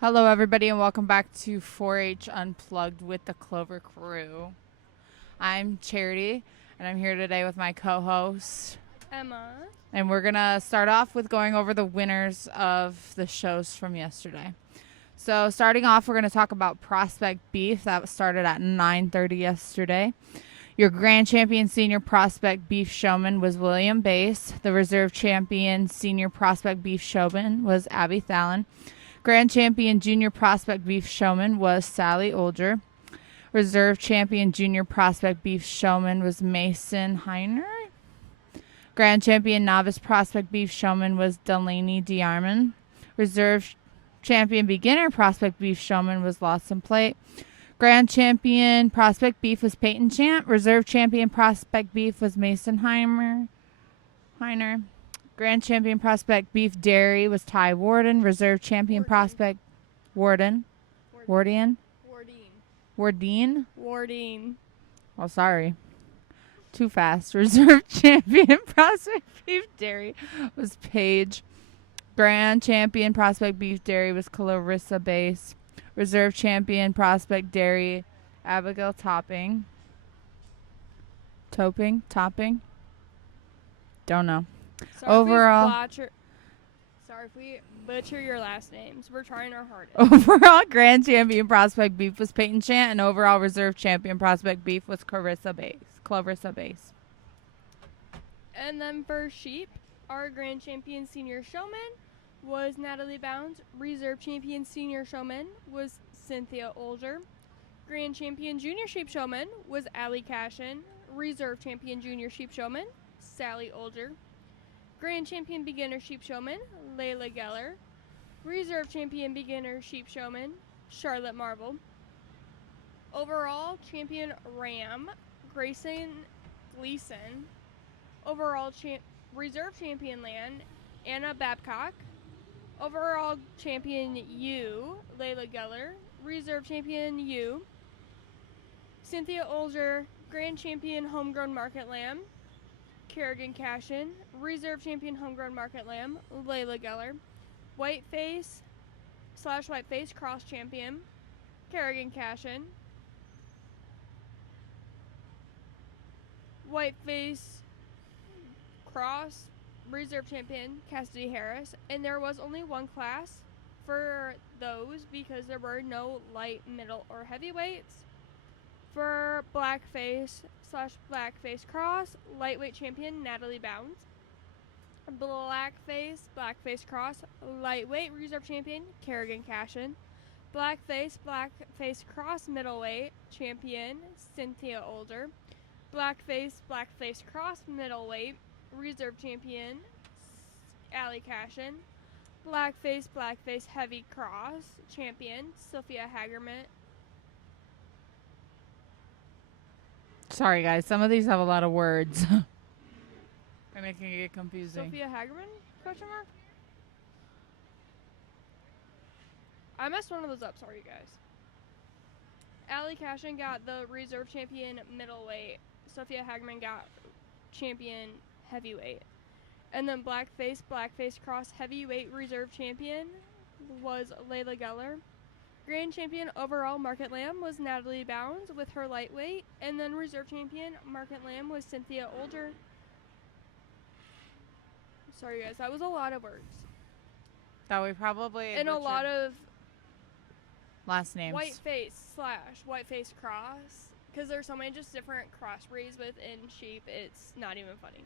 Hello, everybody, and welcome back to 4-H Unplugged with the Clover Crew. I'm Charity, and I'm here today with my co-host, Emma. and we're going to start off with going over the winners of the shows from yesterday. So starting off, we're going to talk about Prospect Beef. That started at 9:30 yesterday. Your grand champion senior prospect beef showman was William Bass. The reserve champion senior prospect beef showman was Abby Thalen. Grand champion junior prospect beef showman was Sally Olger. Reserve champion junior prospect beef showman was Mason Heiner. Grand champion novice prospect beef showman was Delaney DeArmond. Reserve champion beginner prospect beef showman was Lawson Plate. Grand champion prospect beef was Peyton Champ. Reserve champion prospect beef was Mason Heiner. Grand champion prospect beef dairy was Ty Warden. Reserve champion prospect Warden. Wardine. Wardine. Oh, sorry. Too fast. Reserve champion prospect beef dairy was Paige. Grand champion prospect beef dairy was Clarissa Bass. Reserve champion prospect dairy Abigail Topping. Topping. Don't know. Overall, Sorry if we butcher your last names. We're trying our hardest. overall grand champion prospect beef was Peyton Chant, and overall reserve champion prospect beef was Clarissa Bass. And then for sheep, our grand champion senior showman was Natalie Bounds. Reserve champion senior showman was Cynthia Olger. Grand champion junior sheep showman was Allie Cashin. Reserve champion junior sheep showman, Sally Olger. Grand champion beginner sheep showman, Layla Geller. Reserve champion beginner sheep showman, Charlotte Marble. Overall champion ram, Grayson Gleason. Overall reserve champion land, Anna Babcock. Overall champion ewe, Layla Geller. Reserve champion ewe, Cynthia Olger. Grand champion homegrown market lamb, Kerrigan Cashin. Reserve champion homegrown market lamb, Layla Geller. Whiteface cross champion, Kerrigan Cashin. Whiteface cross reserve champion, Cassidy Harris. And there was only one class for those because there were no light, middle, or heavyweights. For blackface cross, lightweight champion Natalie Bounds. Blackface cross, lightweight reserve champion Kerrigan Cashin. Blackface cross, middleweight champion Cynthia Older. Blackface cross, middleweight reserve champion Allie Cashin. Blackface heavy cross champion Sophia Hagerman. Sorry, guys. Some of these have a lot of words. They're making it confusing. Sophia Hagerman? Question mark? I messed one of those up. Sorry, you guys. Allie Cashin got the reserve champion middleweight. Sophia Hagerman got champion heavyweight. And then blackface cross heavyweight reserve champion was Layla Geller. Grand champion overall market lamb was Natalie Bounds with her lightweight. And then reserve champion market lamb was Cynthia Olger. Sorry, guys. That was a lot of words. That we probably and a lot of last names. Whiteface cross. Because there's so many just different cross breeds within sheep, it's not even funny.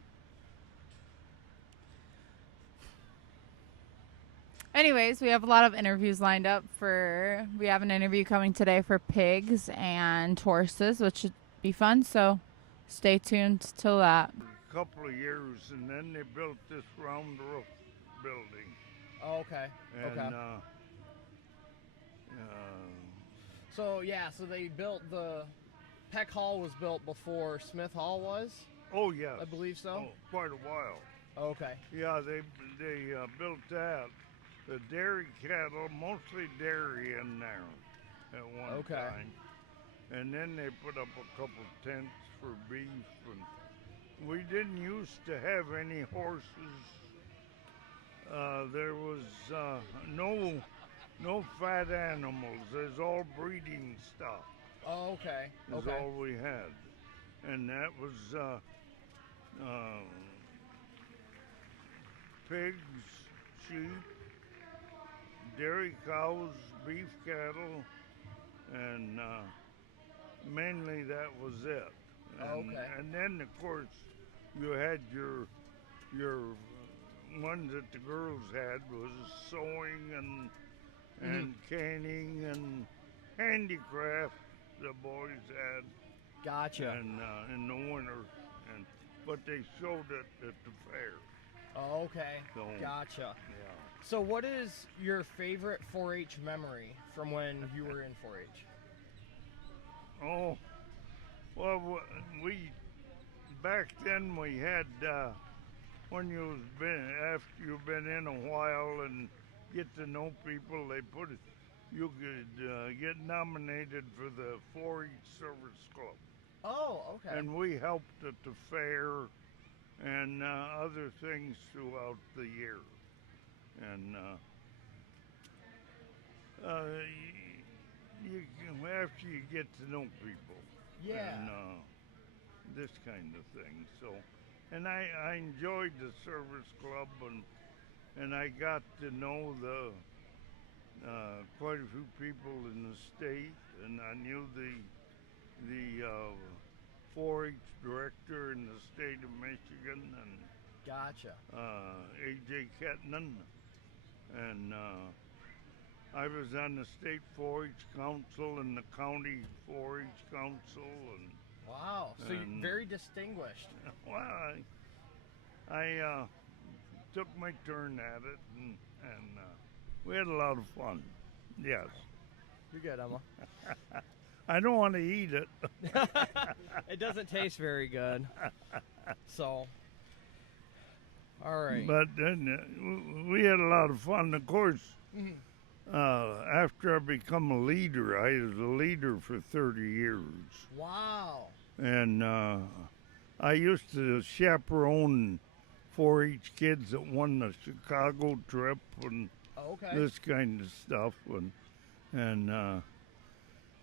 Anyways, we have a lot of interviews lined up we have an interview coming today for pigs and horses, which should be fun, so stay tuned till that. A couple of years, and then they built this round roof building. Oh, okay. And, okay. So they built Peck Hall was built before Smith Hall was? Oh, yes. I believe so. Oh, quite a while. Okay. Yeah, they built that. The dairy cattle, mostly dairy in there at one time. And then they put up a couple tents for beef. And we didn't used to have any horses. There was no No fat animals. There's all breeding stock. Oh, okay. Is Okay. all we had, and that was pigs, sheep, dairy cows, beef cattle, and mainly that was it. And, Okay. and then of course you had your ones that the girls had was sewing and canning and handicraft the boys had Gotcha. and in the winter and but they showed it at the fair. Oh, okay. So, Gotcha. yeah. So, what is your favorite 4-H memory from when you were in 4-H? Oh, well, we back then we had when you've been after you've been in a while and get to know people, they put it. You could get nominated for the 4-H Service Club, Oh, okay. and we helped at the fair and other things throughout the year. And after you get to know people, Yeah. and this kind of thing. So, and I enjoyed the service club, and I got to know the quite a few people in the state, and I knew the 4-H director in the state of Michigan, and Gotcha. A.J. Kettnan, and I was on the state 4-H council and the county 4-H council, and Wow. So, you're And- very distinguished. well, I took my turn at it, and we had a lot of fun. Yes, You're good, Emma. I don't want to eat it. It doesn't taste very good. So, all right. But then we had a lot of fun. Of course, after I become a leader, I was a leader for 30 years. Wow. And I used to chaperone 4-H kids that won the Chicago trip and Okay. this kind of stuff. And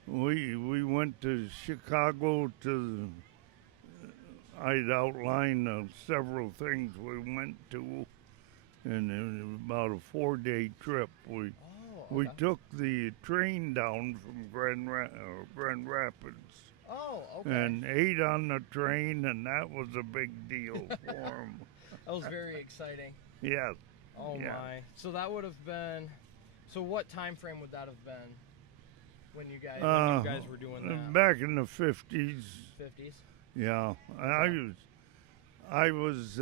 we went to Chicago to I'd outline several things we went to, and it was about a 4-day trip. We Oh, okay. took the train down from Grand Rapids Oh, okay. and ate on the train, and that was a big deal for them. That was very exciting. Yes. Oh Yeah. my. So that would have been. So what time frame would that have been when you guys were doing that? Back in the 50s. 50s. Yeah, I was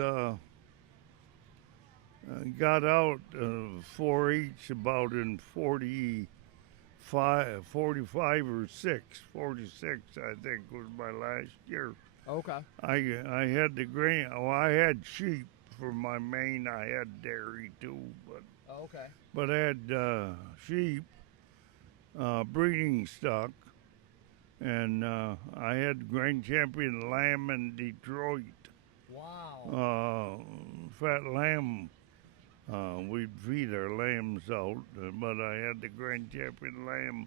got out of 4-H about in 45 or 46, I think was my last year. Okay. I had the grain. Oh, I had sheep for my main. I had dairy too, Okay. but I had sheep, breeding stock, and I had Grand Champion lamb in Detroit. Wow. Fat lamb. We'd feed our lambs out, but I had the Grand Champion lamb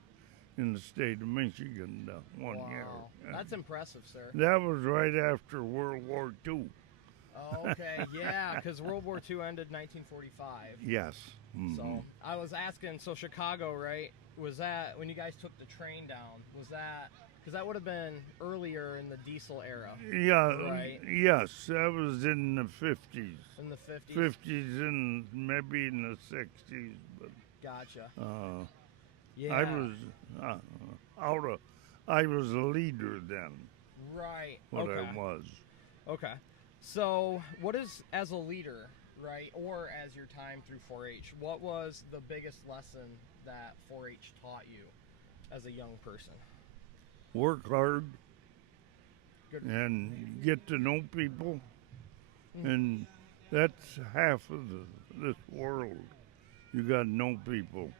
in the state of Michigan one year. Wow. That's impressive, sir. That was right after World War II. Oh, okay. Yeah, because World War II ended 1945. Yes. Mhm. So I was asking. So Chicago, right? Was that when you guys took the train down? Was that because that would have been earlier in the diesel era, Yeah, Right. yes, that was in the 50s. in the 50s? 50s and maybe in the 60s, but Gotcha. I was I was a leader then, Right. what okay. I was. Okay. So, what is, as a leader, right, or as your time through 4-H, what was the biggest lesson that 4-H taught you as a young person? Work hard Good. and get to know people, and that's half of this world. You got to know people.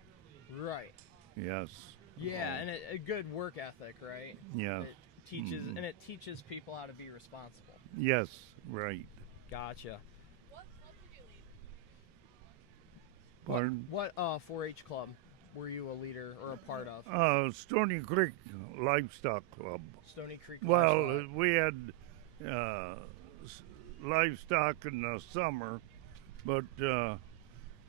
Right. Yes. Yeah, and a good work ethic, right? Yes. It teaches, and it teaches people how to be responsible. Yes. Right. Gotcha. What club did you lead? Pardon? What 4-H club were you a leader or a part of? Stony Creek Livestock Club. Stony Creek. Well, Livestock. we had livestock in the summer, but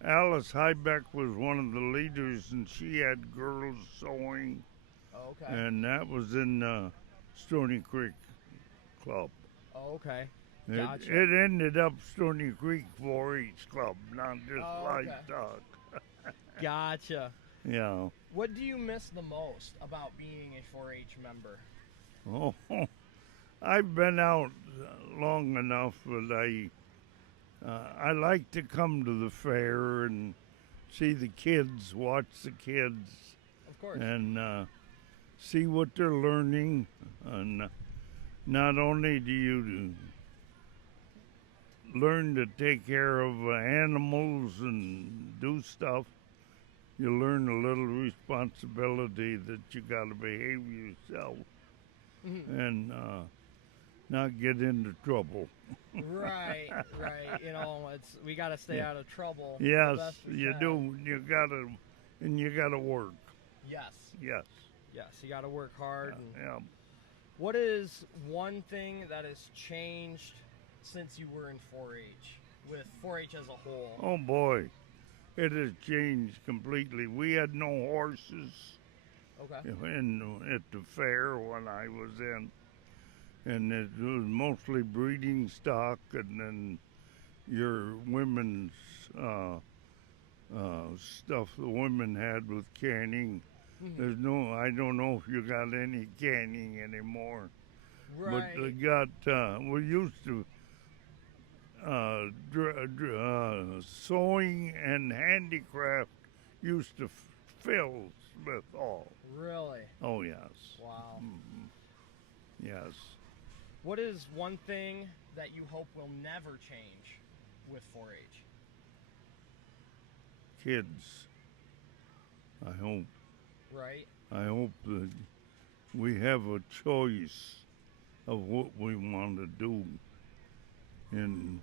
Alice Hybeck was one of the leaders, and she had girls sewing, Oh, okay. and that was in Stony Creek Club. Oh, okay. It, Gotcha. it ended up Stony Creek 4-H Club, not just Oh, okay. livestock. Gotcha. Yeah. What do you miss the most about being a 4-H member? Oh, I've been out long enough that I like to come to the fair and see the kids, watch the kids, Of course. and see what they're learning. And not only do you learn to take care of animals and do stuff, you learn a little responsibility that you got to behave yourself Mhm. and not get into trouble. Right, right. You know, we got to stay Yeah. out of trouble. the Yes, best we you can. do. You gotta work. Yes, Yes. yes. You got to work hard. And Yeah. what is one thing that has changed since you were in 4-H, with 4-H as a whole? Oh boy, it has changed completely. We had no horses Okay. at the fair when I was in, and it was mostly breeding stock, and then your women's stuff the women had with canning. Mhm. I don't know if you got any canning anymore, Right. but we used to sewing and handicraft used to fill Smith Hall. Really? Oh yes, Wow. yes. What is one thing that you hope will never change with 4-H? Kids. I hope Right? that we have a choice of what we want to do and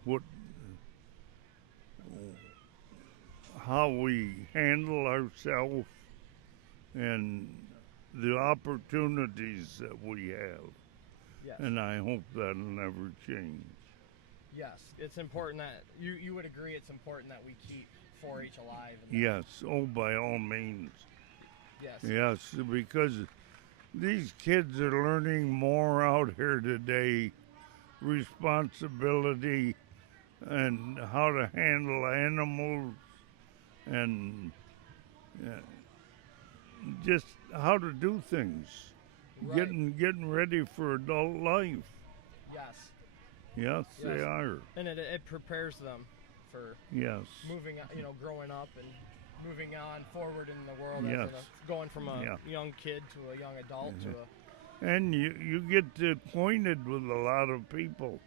how we handle ourselves and the opportunities that we have. Yes. And I hope that'll never change. Yes. It's important that you would agree it's important that we keep 4-H alive. And that- Yes, oh, by all means. Yes. Yes, because these kids are learning more out here today, responsibility and how to handle animals and just how to do things. Right. Getting ready for adult life. Yes. Yes, they Yes. are. And it prepares them for Yes. moving, growing up and moving on forward in the world. Yes. Going from a Yeah. young kid to a young adult to a. And you get acquainted with a lot of people,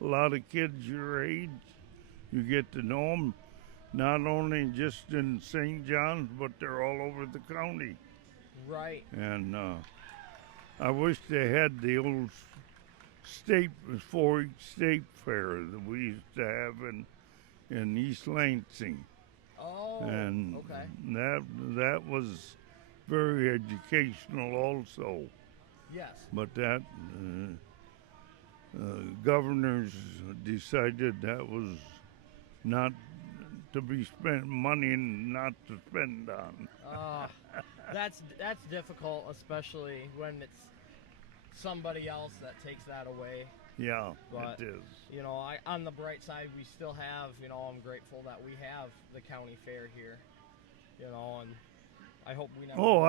a lot of kids your age. You get to know them, not only just in St. John's, but they're all over the county. Right. And I wish they had the old state 4-H state fair that we used to have in East Lansing. Oh. And okay. that was very educational also. Yes. But that governors decided that was not to be spent money and not to spend on. That's difficult, especially when it's somebody else that takes that away. Yeah, But, it is. On the bright side, we still have. I'm grateful that we have the county fair here. And I hope we never. Oh, lose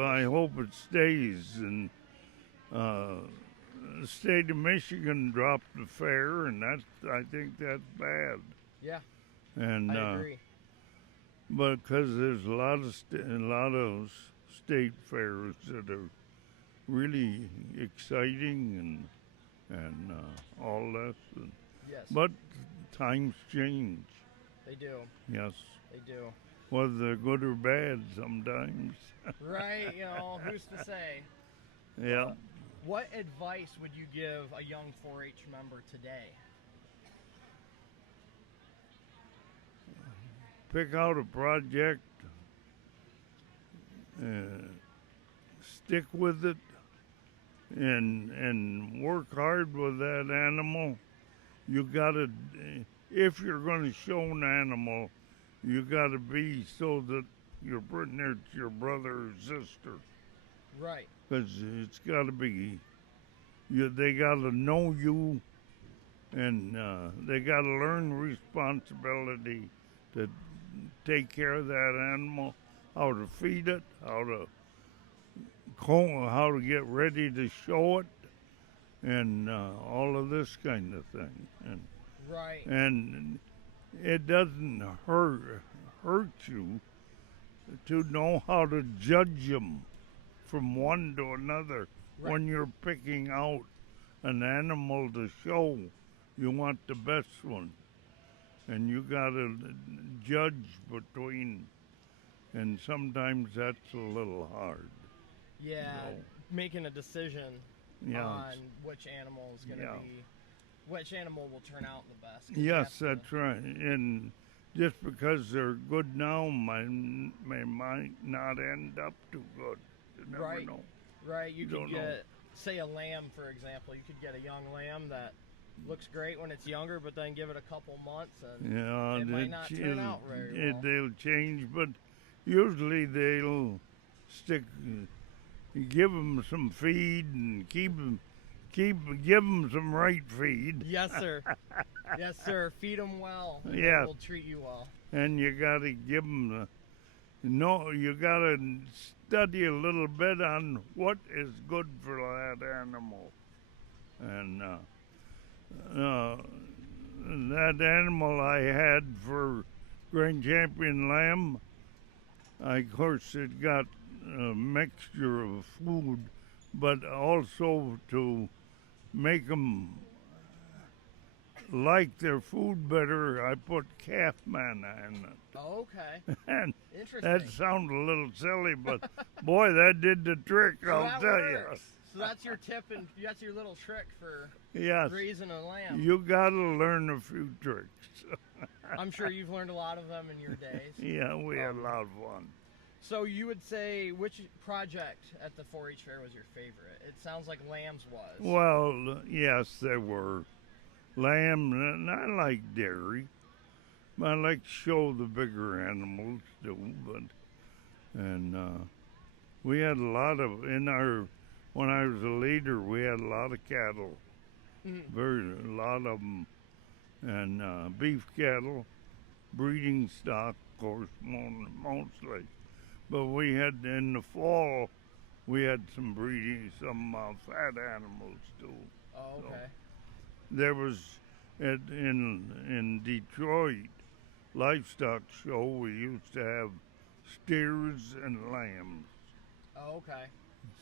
I those. hope it stays. And the state of Michigan dropped the fair, and I think that's bad. Yeah, And I agree. but because there's a lot of state fairs that are really exciting and all that. Yes, But times change. they do. Yes, They do. whether they're good or bad sometimes. Right? Who's to say? Yeah. What advice would you give a young 4-H member today? Pick out a project stick with it and work hard with that animal. You gotta, if you're going to show an animal, you gotta be so that you're putting it to your brother or sister, Right. because it's gotta be. They gotta know you, and they gotta learn responsibility to take care of that animal, how to feed it, how to get ready to show it, and all of this kind of thing. Right. And it doesn't hurt you to know how to judge them from one to another. Right. When you're picking out an animal to show, you want the best one, and you gotta judge between, and sometimes that's a little hard. Yeah. No. Making a decision Yeah. on which animal is going to Yeah. be, which animal will turn out the best. 'Cause Yes, you have to- that's right. And just because they're good now, might not end up too good. You never Right. know. Right. You don't could know. get, say, a lamb, for example. You could get a young lamb that looks great when it's younger, but then give it a couple months and Yeah, it might not turn out very well. They'll change, but usually they'll stick. You give them some feed and give them some right feed, Yes, sir. Yes, sir. Feed them well. And Yeah. They'll treat you well. and you gotta give them you gotta study a little bit on what is good for that animal, and that animal I had for Grand Champion Lamb, of course it got a mixture of food, but also to make them like their food better, I put calf manna in it. Oh, okay. And Interesting. that sounds a little silly, but boy, that did the trick, So I'll that tell works. So that's your tip and that's your little trick for you. Yes, raising a lamb. you gotta learn a few tricks. I'm sure you've learned a lot of them in your days. Yeah, we had a lot of fun. So you would say which project at the 4-H fair was your favorite? It sounds like lambs was. Well, yes, there were lamb, and I like dairy. I like to show the bigger animals too, and we had a lot of when I was a leader, we had a lot of cattle, Mhm. a lot of them, and beef cattle, breeding stock, of course, mostly. But we had in the fall, we had some fat animals too. Oh, okay. There was in Detroit livestock show, we used to have steers and lambs. Oh, okay.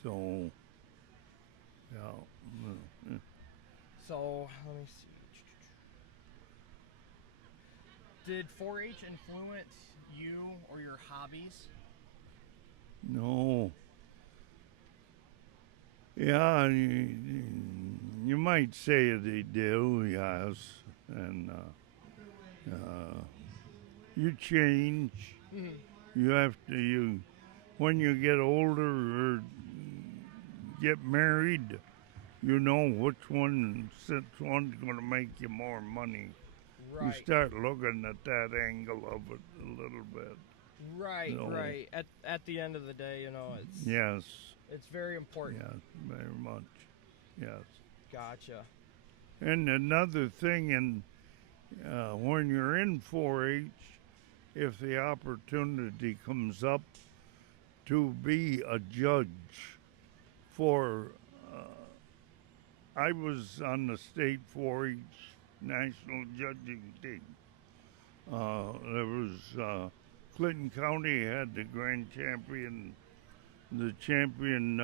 So yeah. So let me see. Did 4-H influence you or your hobbies? No. Yeah, you might say they do, yes. And you change. Mhm. You have to, when you get older or get married, you know which one's going to make you more money. You Right. start looking at that angle of it a little bit. Right, No. right. At the end of the day, you know, Yes, it's very important. yes, very much. Yes. Gotcha. And another thing, when you're in 4-H, if the opportunity comes up to be a judge for, I was on the state 4-H national judging team. There was Clinton County had the grand champion, the champion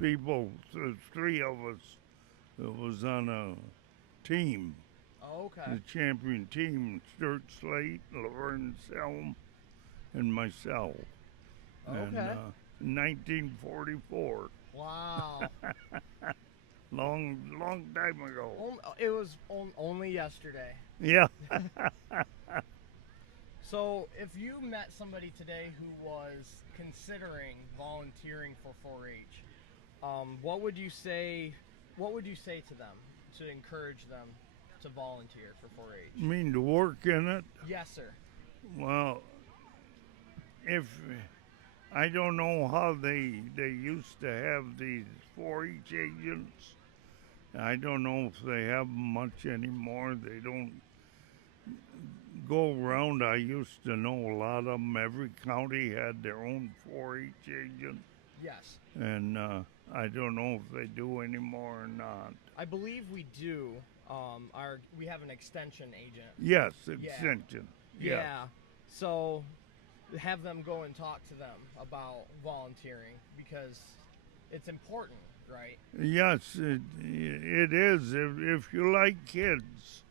people. There's three of us that was on a team, Oh, okay. the champion team: Stuart Slate, Laverne Selm, and myself. And, Okay. 1944, Wow. long time ago. It was only yesterday. Yeah. So, if you met somebody today who was considering volunteering for 4-H, what would you say? What would you say to them to encourage them to volunteer for 4-H? You mean to work in it? Yes, sir. Well, if I don't know how they used to have these 4-H agents. I don't know if they have much anymore. They don't go around. I used to know a lot of them. Every county had their own 4-H agent, Yes. and I don't know if they do anymore or not. I believe we do. We have an extension agent. Yes, extension. Yes. Yeah. So have them go and talk to them about volunteering because it's important, right? Yes, it is. If you like kids,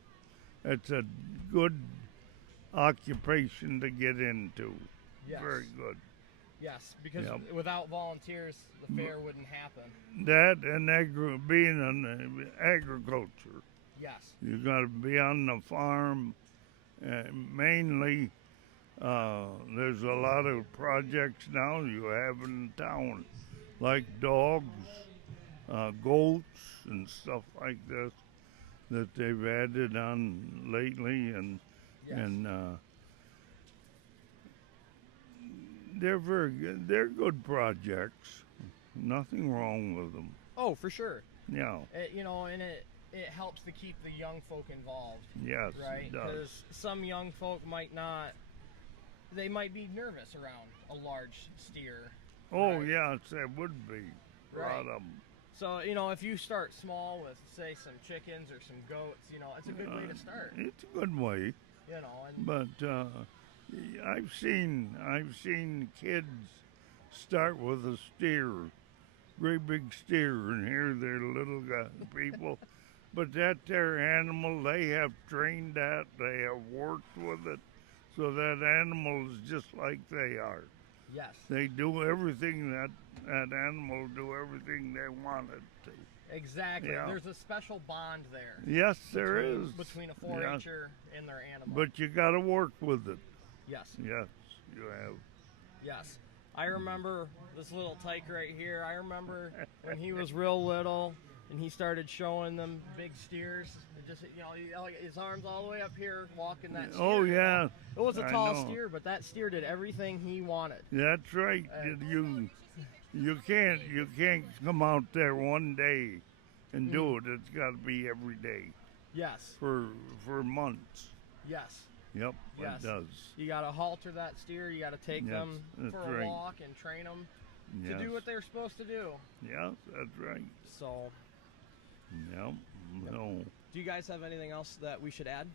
it's a good occupation to get into. Yes. Very good. Yes, because Yep. without volunteers, the fair wouldn't happen. That and being in agriculture. Yes. You got to be on the farm. Mainly, there's a lot of projects now you have in town, like dogs, goats, and stuff like this that they've added on lately, and Yes. they're very good. They're good projects. Nothing wrong with them. Oh, for sure. Yeah. And it helps to keep the young folk involved, Yes, right? it does. Because some young folk might not. They might be nervous around a large steer. Oh, right? yes, it would be. A Right. lot of them. So, if you start small with, say, some chickens or some goats, it's a good way to start. It's a good way. And But I've seen kids start with a steer, great big steer, and here they're little people. But that their animal, they have trained that, they have worked with it, so that animal is just like they are. yes, They do everything that animal do everything they want it to. exactly. Yeah. There's a special bond there. Yes, there is. Between a 4-H'er and their animal. But you got to work with it. yes, Yes, you have. yes. I remember this little tyke right here. I remember when he was real little and he started showing them big steers. It just, his arms all the way up here walking that steer. Oh yeah, It was a I tall know. steer, but that steer did everything he wanted. That's right. You can't come out there one day and do it. It's got to be every day Yes, for months. yes. Yep, Yes. it does. You got to halter that steer. You got to take Yes, them that's for a right. walk and train them Yes. to do what they're supposed to do. Yes, that's right. So, Yep. No. do you guys have anything else that we should add?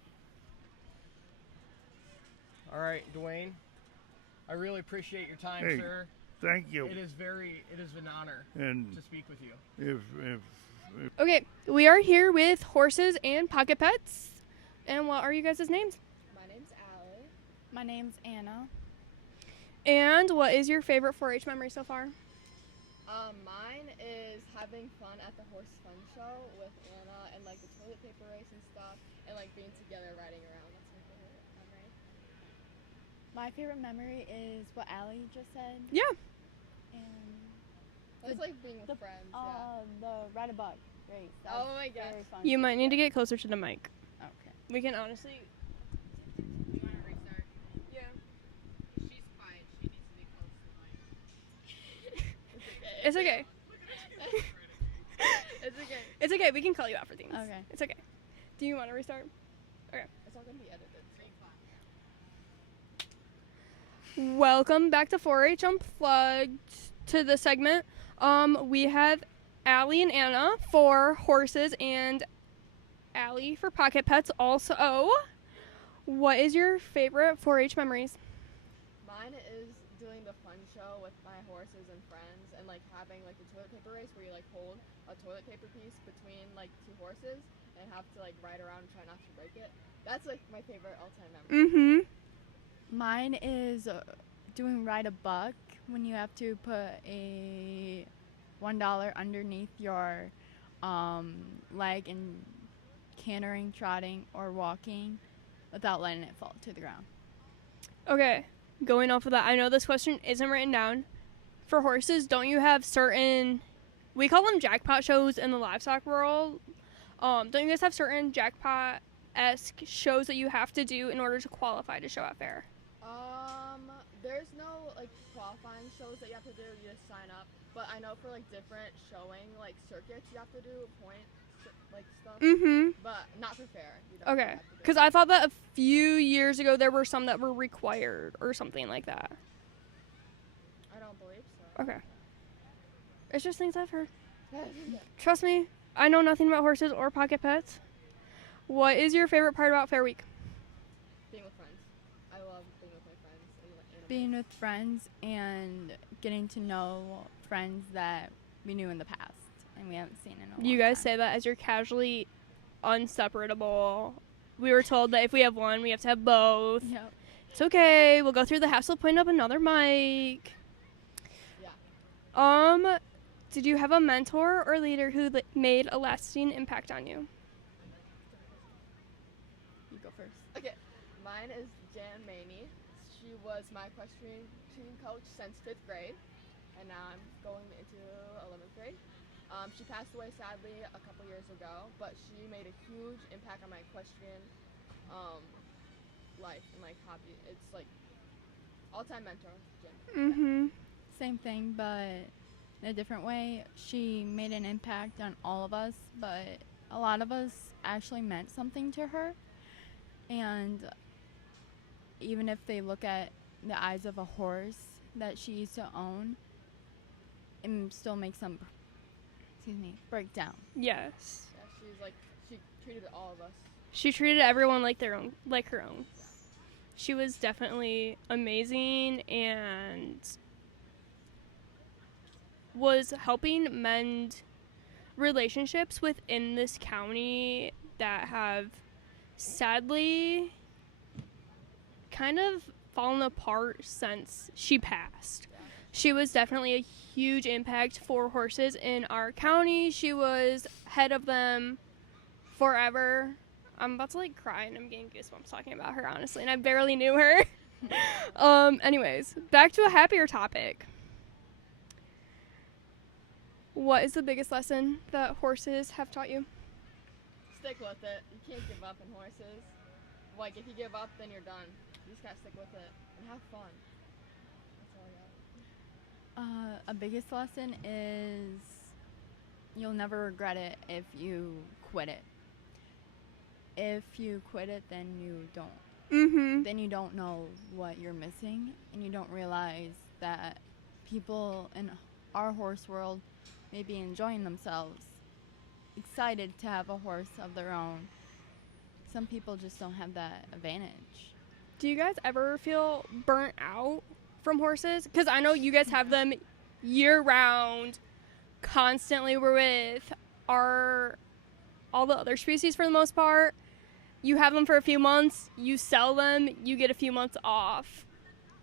All right, Dwayne. I really appreciate your time, Hey, sir. Thank you. It is an honor And to speak with you. if Okay, we are here with horses and pocket pets. And what are you guys' names? My name's Allie. My name's Anna. And what is your favorite 4-H memory so far? Mine is having fun at the horse fun show with Anna and like the toilet paper race and stuff, and like being together riding around. That's my favorite memory. My favorite memory is what Allie just said. Yeah. And It's like being with the friends. the ride a bug race. That Oh was my gosh. very fun. You might need to get closer to the mic. Okay. We can honestly. You want to restart? Yeah. She's quiet. She needs to be close to the mic. It's okay. It's okay. It's okay. We can call you out for things. Okay. It's okay. Do you want to restart? It's all gonna be edited. Welcome back to 4-H Unplugged to the segment. We have Allie and Anna for horses and Allie for pocket pets. Also, what is your favorite 4-H memories? Mine is doing the fun show with my horses and friends, and like having like the toilet paper race where you like hold a toilet paper piece between like two horses and have to like ride around and try not to break it. That's like my favorite all-time memory. Mm-hmm. Mine is doing ride a buck when you have to put a $1 underneath your leg and cantering, trotting, or walking without letting it fall to the ground. Okay, going off of that, I know this question isn't written down. For horses, don't you have certain, we call them jackpot shows in the livestock world. Don't you guys have certain jackpot-esque shows that you have to do in order to qualify to show at fair? There's no like qualifying shows that you have to do. You just sign up. But I know for like different showing like circuits, you have to do point like stuff. Mm-hmm. But not for fair. You don't Okay, have to do because it. I thought that a few years ago there were some that were required or something like that. I don't believe so. Okay. It's just things I've heard. Trust me, I know nothing about horses or pocket pets. What is your favorite part about Fair Week? Being with friends. I love being with my friends and animals. Being with friends and getting to know friends that we knew in the past and we haven't seen in a long You guys time. say that as you're casually unseparable. We were told that if we have one, we have to have both. Yep. It's okay. We'll go through the hassle point of another mic. Yeah. Did you have a mentor or leader who made a lasting impact on you? You go first. Okay. Mine is Jan Maney. She was my equestrian team coach since 5th grade. And now I'm going into 11th grade. She passed away sadly a couple years ago, but she made a huge impact on my equestrian life and like hobby. It's like all-time mentor, Jen. Mm-hmm. Same thing, but in a different way. She made an impact on all of us, but a lot of us actually meant something to her. And even if they look at the eyes of a horse that she used to own, it still makes them, break down. Yes. Yeah, she's like she treated all of us. She treated everyone like her own. She was definitely amazing and was helping mend relationships within this county that have sadly kind of fallen apart since she passed. She was definitely a huge impact for horses in our county. She was head of them forever. I'm about to like cry and I'm getting goosebumps talking about her, honestly, and I barely knew her. Anyways, back to a happier topic. What is the biggest lesson that horses have taught you? Stick with it. You can't give up in horses. Like if you give up, then you're done. You just gotta stick with it and have fun. That's all I got. A biggest lesson is you'll never regret it if you quit it. If you quit it, then you don't. Mm-hmm. Then you don't know what you're missing, and you don't realize that people in our horse world may be enjoying themselves, excited to have a horse of their own. Some people just don't have that advantage. Do you guys ever feel burnt out from horses? Because I know you guys have them year-round, constantly. We're with all the other species for the most part. You have them for a few months, you sell them, you get a few months off.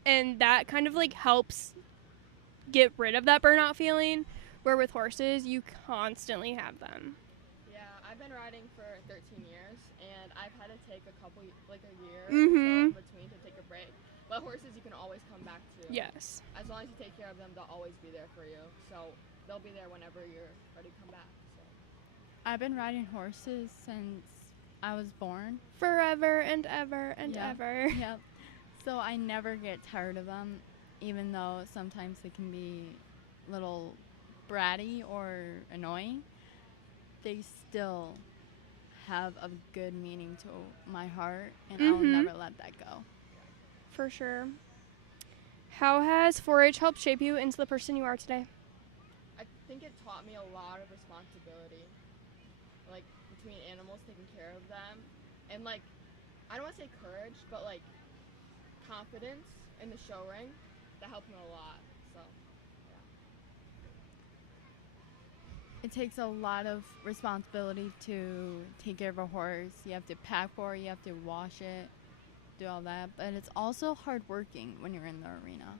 And that kind of like helps get rid of that burnout feeling, where with horses, you constantly have them. Yeah, I've been riding for 13 years, and I've had to take a couple, like a year or so Mhm. in between to take a break. But horses, you can always come back to. Yes. As long as you take care of them, they'll always be there for you. So they'll be there whenever you're ready to come back. So. I've been riding horses since I was born. Forever and ever and Yeah. ever. Yep. So I never get tired of them, even though sometimes they can be a little bratty or annoying. They still have a good meaning to my heart, and I'll Mhm. never let that go. For sure. How has 4-H helped shape you into the person you are today? I think it taught me a lot of responsibility, like between animals, taking care of them, and like I don't want to say courage, but like confidence in the show ring. That helped me a lot. So It takes a lot of responsibility to take care of a horse. You have to pack for it, you have to wash it, do all that. But it's also hard working when you're in the arena.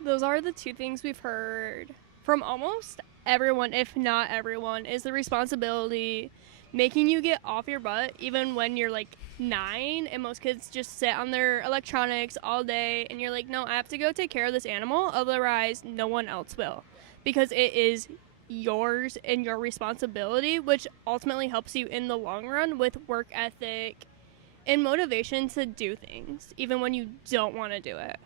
Those are the two things we've heard from almost everyone, if not everyone, is the responsibility, making you get off your butt even when you're like 9 and most kids just sit on their electronics all day and you're like, no, I have to go take care of this animal, otherwise no one else will, because it is yours and your responsibility, which ultimately helps you in the long run with work ethic and motivation to do things even when you don't want to do it.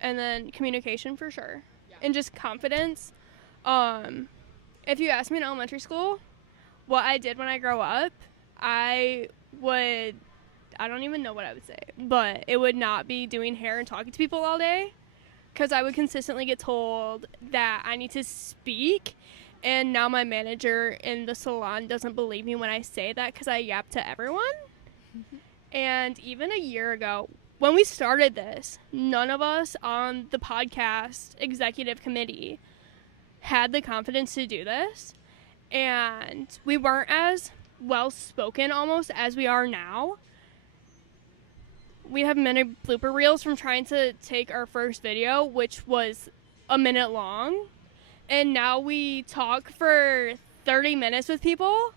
And then communication for sure. And just confidence. If you ask me in elementary school what I did when I grow up, I don't even know what I would say, but it would not be doing hair and talking to people all day, because I would consistently get told that I need to speak, and now my manager in the salon doesn't believe me when I say that because I yap to everyone. And even a year ago, when we started this, none of us on the podcast executive committee had the confidence to do this, and we weren't as well spoken almost as we are now. We have many blooper reels from trying to take our first video, which was a minute long, and now we talk for 30 minutes with people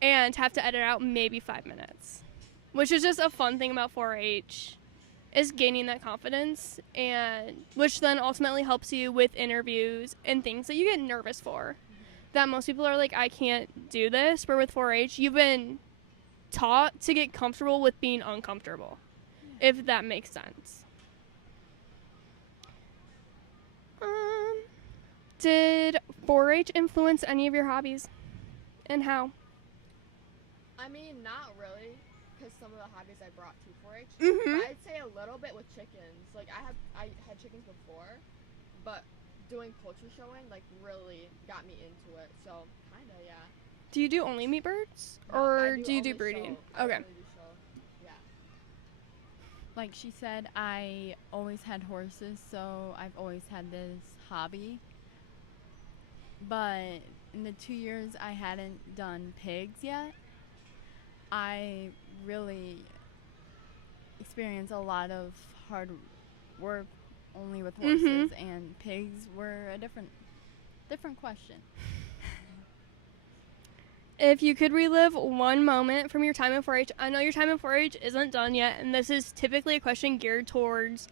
and have to edit out maybe 5 minutes, which is just a fun thing about 4-H, is gaining that confidence, and which then ultimately helps you with interviews and things that you get nervous for, that most people are like, I can't do this, but with 4-H you've been taught to get comfortable with being uncomfortable, if that makes sense. Did 4-H influence any of your hobbies, and how? I mean, not really, because some of the hobbies I brought to 4-H. Mhm. But I'd say a little bit with chickens. Like I had chickens before, but doing poultry showing like really got me into it. So kinda, yeah. Do you do only meat birds, No, or I do you do only breeding? show. I Okay. only do show. Yeah. Like she said, I always had horses, so I've always had this hobby. But in the 2 years I hadn't done pigs yet, I really experienced a lot of hard work only with horses, and pigs were a different question. If you could relive one moment from your time in 4-H, I know your time in 4-H isn't done yet, and this is typically a question geared towards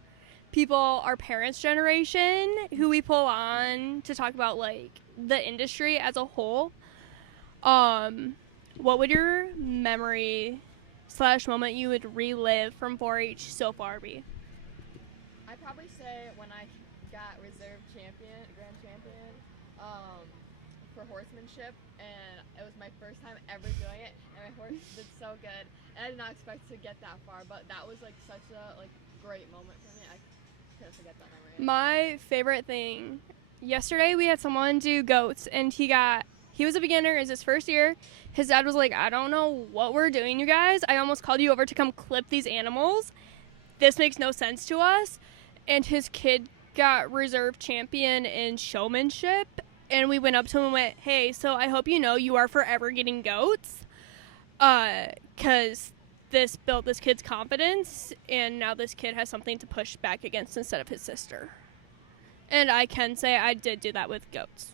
people, our parents' generation, who we pull on to talk about like the industry as a whole. What would your memory / moment you would relive from 4-H so far be? I'd probably say when I got reserve champion, grand champion, for horsemanship, and it was my first time ever doing it, and my horse did so good. And I did not expect to get that far, but that was like such a like great moment for me. I couldn't forget that memory. My favorite thing, yesterday we had someone do goats, and he was a beginner, it's his first year. His dad was like, I don't know what we're doing, you guys. I almost called you over to come clip these animals. This makes no sense to us. And his kid got reserve champion in showmanship, and we went up to him and went, hey, so I hope you know you are forever getting goats, because this built this kid's confidence, and now this kid has something to push back against instead of his sister. And I can say I did do that with goats.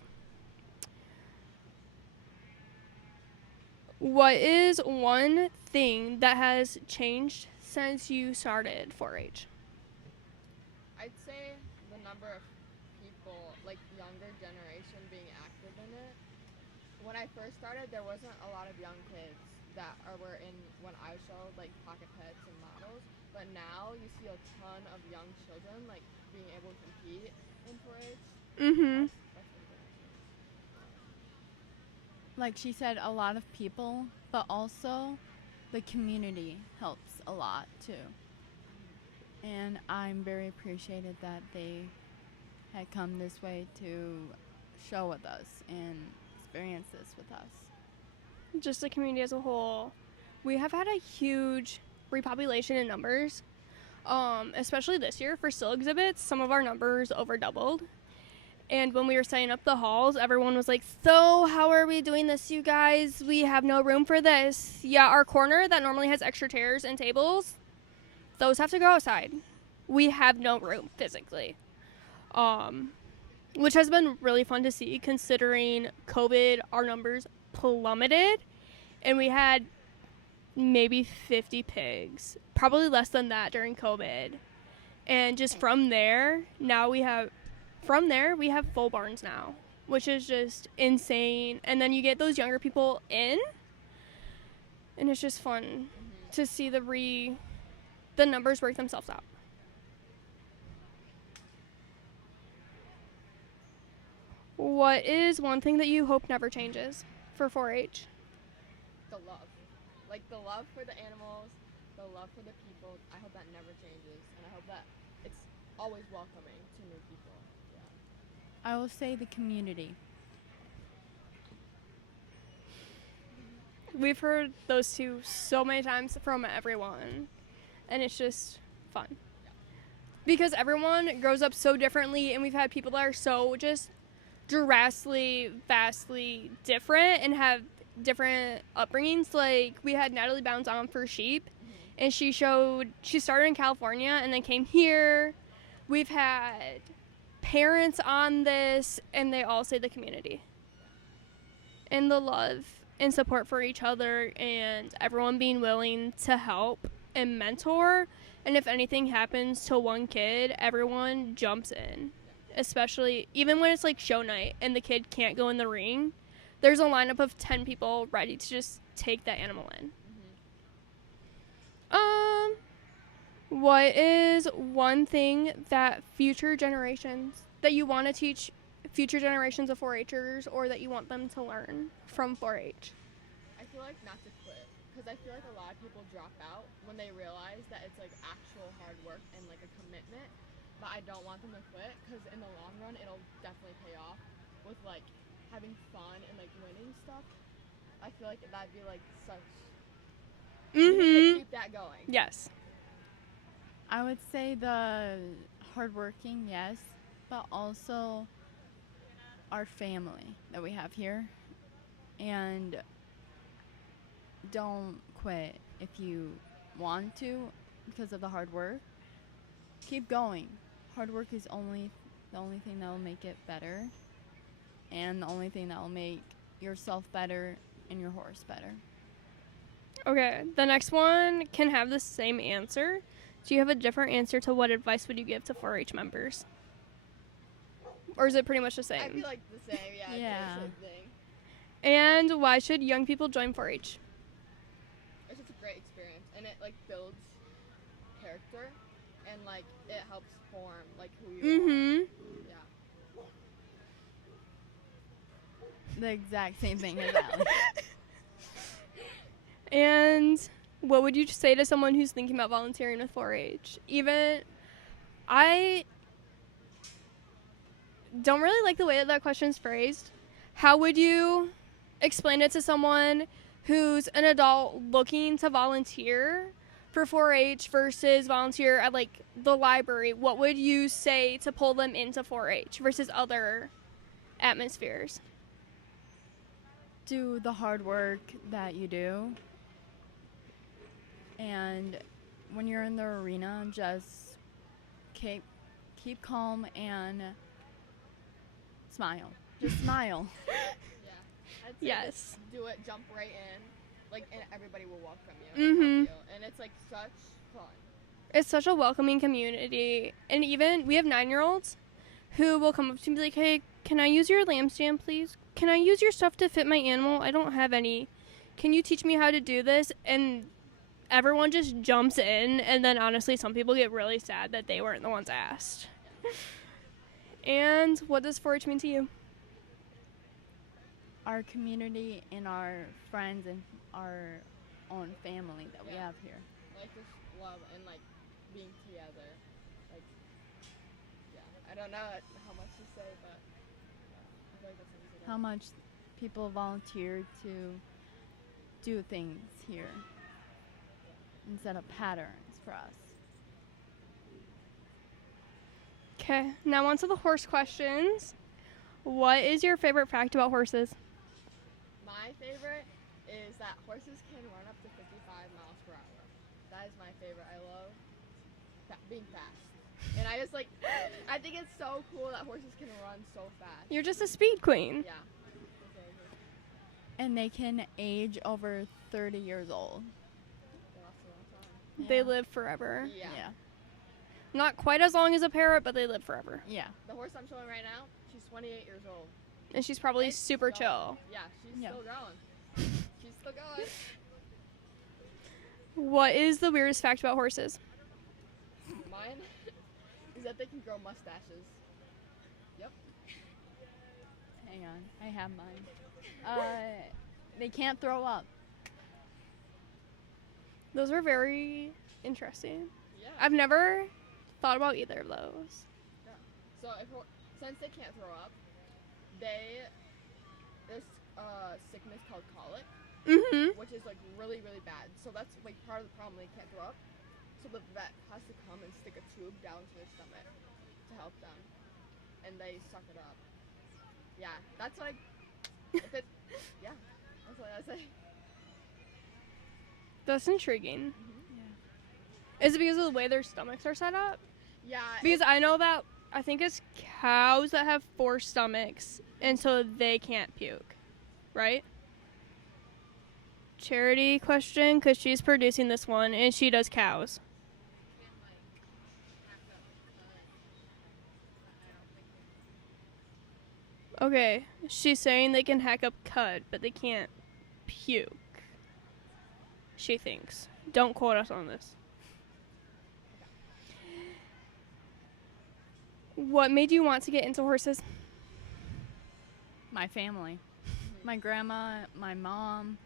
What is one thing that has changed since you started 4-H? I'd say the number of people, like younger generation, being active in it. When I first started, there wasn't a lot of young kids that were in when I showed, like pocket pets and models. But now you see a ton of young children like being able to compete in 4-H. Mm-hmm. That's been great. Like she said, a lot of people, but also the community helps a lot too. And I'm very appreciated that they had come this way to show with us and experience this with us. Just the community as a whole. We have had a huge repopulation in numbers, especially this year for still exhibits. Some of our numbers over doubled. And when we were setting up the halls, everyone was like, so how are we doing this, you guys? We have no room for this. Yeah, our corner that normally has extra chairs and tables, those have to go outside. We have no room physically. Which has been really fun to see, considering COVID, our numbers plummeted, and we had maybe 50 pigs, probably less than that during COVID. And just from there, we have full barns now, which is just insane. And then you get those younger people in, and it's just fun to see the numbers work themselves out. What is one thing that you hope never changes for 4-H? The love. Like the love for the animals, the love for the people. I hope that never changes, and I hope that it's always welcoming to new people. Yeah. I will say the community. We've heard those two so many times from everyone, and it's just fun. Because everyone grows up so differently, and we've had people that are so just drastically, vastly different and have different upbringings. Like, we had Natalie Bounds on for Sheep, and she started in California and then came here. We've had parents on this, and they all say the community and the love and support for each other, and everyone being willing to help and mentor. And if anything happens to one kid, everyone jumps in, especially even when it's like show night and the kid can't go in the ring. There's a lineup of 10 people ready to just take that animal in. What is one thing that you want to teach future generations of 4-Hers, or that you want them to learn from 4-H? I feel like not to quit, because I feel like a lot of people drop out when they realize that it's like actual hard work and like a commitment. But I don't want them to quit, because in the long run, it'll definitely pay off with like having fun and like winning stuff. I feel like that'd be like such. Keep that going. Yes. I would say the hardworking, yes, but also our family that we have here. And don't quit if you want to because of the hard work. Keep going. Hard work is the only thing that will make it better, and the only thing that will make yourself better and your horse better. Okay, the next one can have the same answer. Do you have a different answer to what advice would you give to 4-H members? Or is it pretty much the same? I feel like the same, yeah. Yeah. It's the same thing. And why should young people join 4-H? It's just a great experience, and it like builds character, and like it helps form like who you are. Yeah. The exact same thing as Alex. And what would you say to someone who's thinking about volunteering with 4-H? I don't really like the way that question's phrased. How would you explain it to someone who's an adult looking to volunteer for 4-H versus volunteer at like the library? What would you say to pull them into 4-H versus other atmospheres? Do the hard work that you do. And when you're in the arena, just keep calm and smile. Just smile. Yeah. I'd say Yes. just do it, jump right in, like, and everybody will welcome you. And help you. And it's like such fun. It's such a welcoming community. And even we have 9-year-olds who will come up to me and be like, hey, can I use your lamb stand, please? Can I use your stuff to fit my animal? I don't have any. Can you teach me how to do this? And everyone just jumps in. And then honestly, some people get really sad that they weren't the ones asked. And what does 4-H mean to you? Our community and our friends and our own family that we have here. Like just love and like being together. Like, yeah. I don't know how much to say, but I feel like that's something. How much people volunteer to do things here instead of patterns for us. Okay, now on to the horse questions. What is your favorite fact about horses? My favorite is that horses can run up to 55 miles per hour. That is my favorite. I love being fast. And I just like, I think it's so cool that horses can run so fast. You're just a speed queen. Yeah. And they can age over 30 years old. They last a long time. They Yeah. live forever. Yeah. Yeah. Not quite as long as a parrot, but they live forever. Yeah. The horse I'm showing right now, she's 28 years old. And she's probably It's super going. chill. Yeah, she's Yeah. still going. She's still going. What is the weirdest fact about horses? Mine is that they can grow mustaches. Yep. Hang on. I have mine. They can't throw up. Those are very interesting. Yeah. I've never thought about either of those. So since they can't throw up, this sickness called colic, Mm-hmm. which is like really really bad. So that's like part of the problem. They can't throw up. So the vet has to come and stick a tube down to their stomach to help them, and they suck it up. Yeah, that's like, if it, yeah, that's what I say. That's intriguing. Yeah. Is it because of the way their stomachs are set up? Yeah, Because I know that I think it's cows that have 4 stomachs, and so they can't puke, right? Charity question, because she's producing this one, and she does cows. Okay, she's saying they can hack up cud, but they can't puke. She thinks. Don't quote us on this. What made you want to get into horses? My family. My grandma, my mom,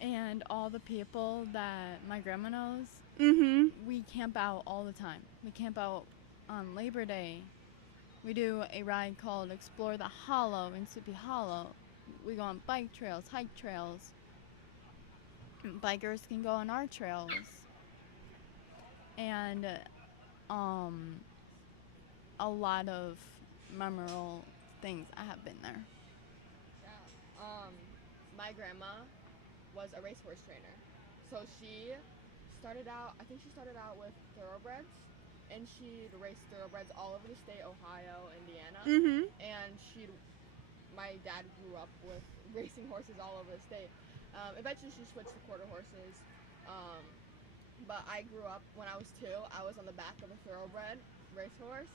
and all the people that my grandma knows. Mm-hmm. We camp out all the time. We camp out on Labor Day. We do a ride called Explore the Hollow in Sleepy Hollow. We go on bike trails, hike trails. Bikers can go on our trails. And a lot of memorable things. I have been there. Yeah. My grandma was a racehorse trainer. So she started out, I think she started out with thoroughbreds, and she'd race thoroughbreds all over the state, Ohio, Indiana. Mm-hmm. And my dad grew up with racing horses all over the state. Eventually she switched to quarter horses. But I grew up, when I was 2, I was on the back of a thoroughbred racehorse,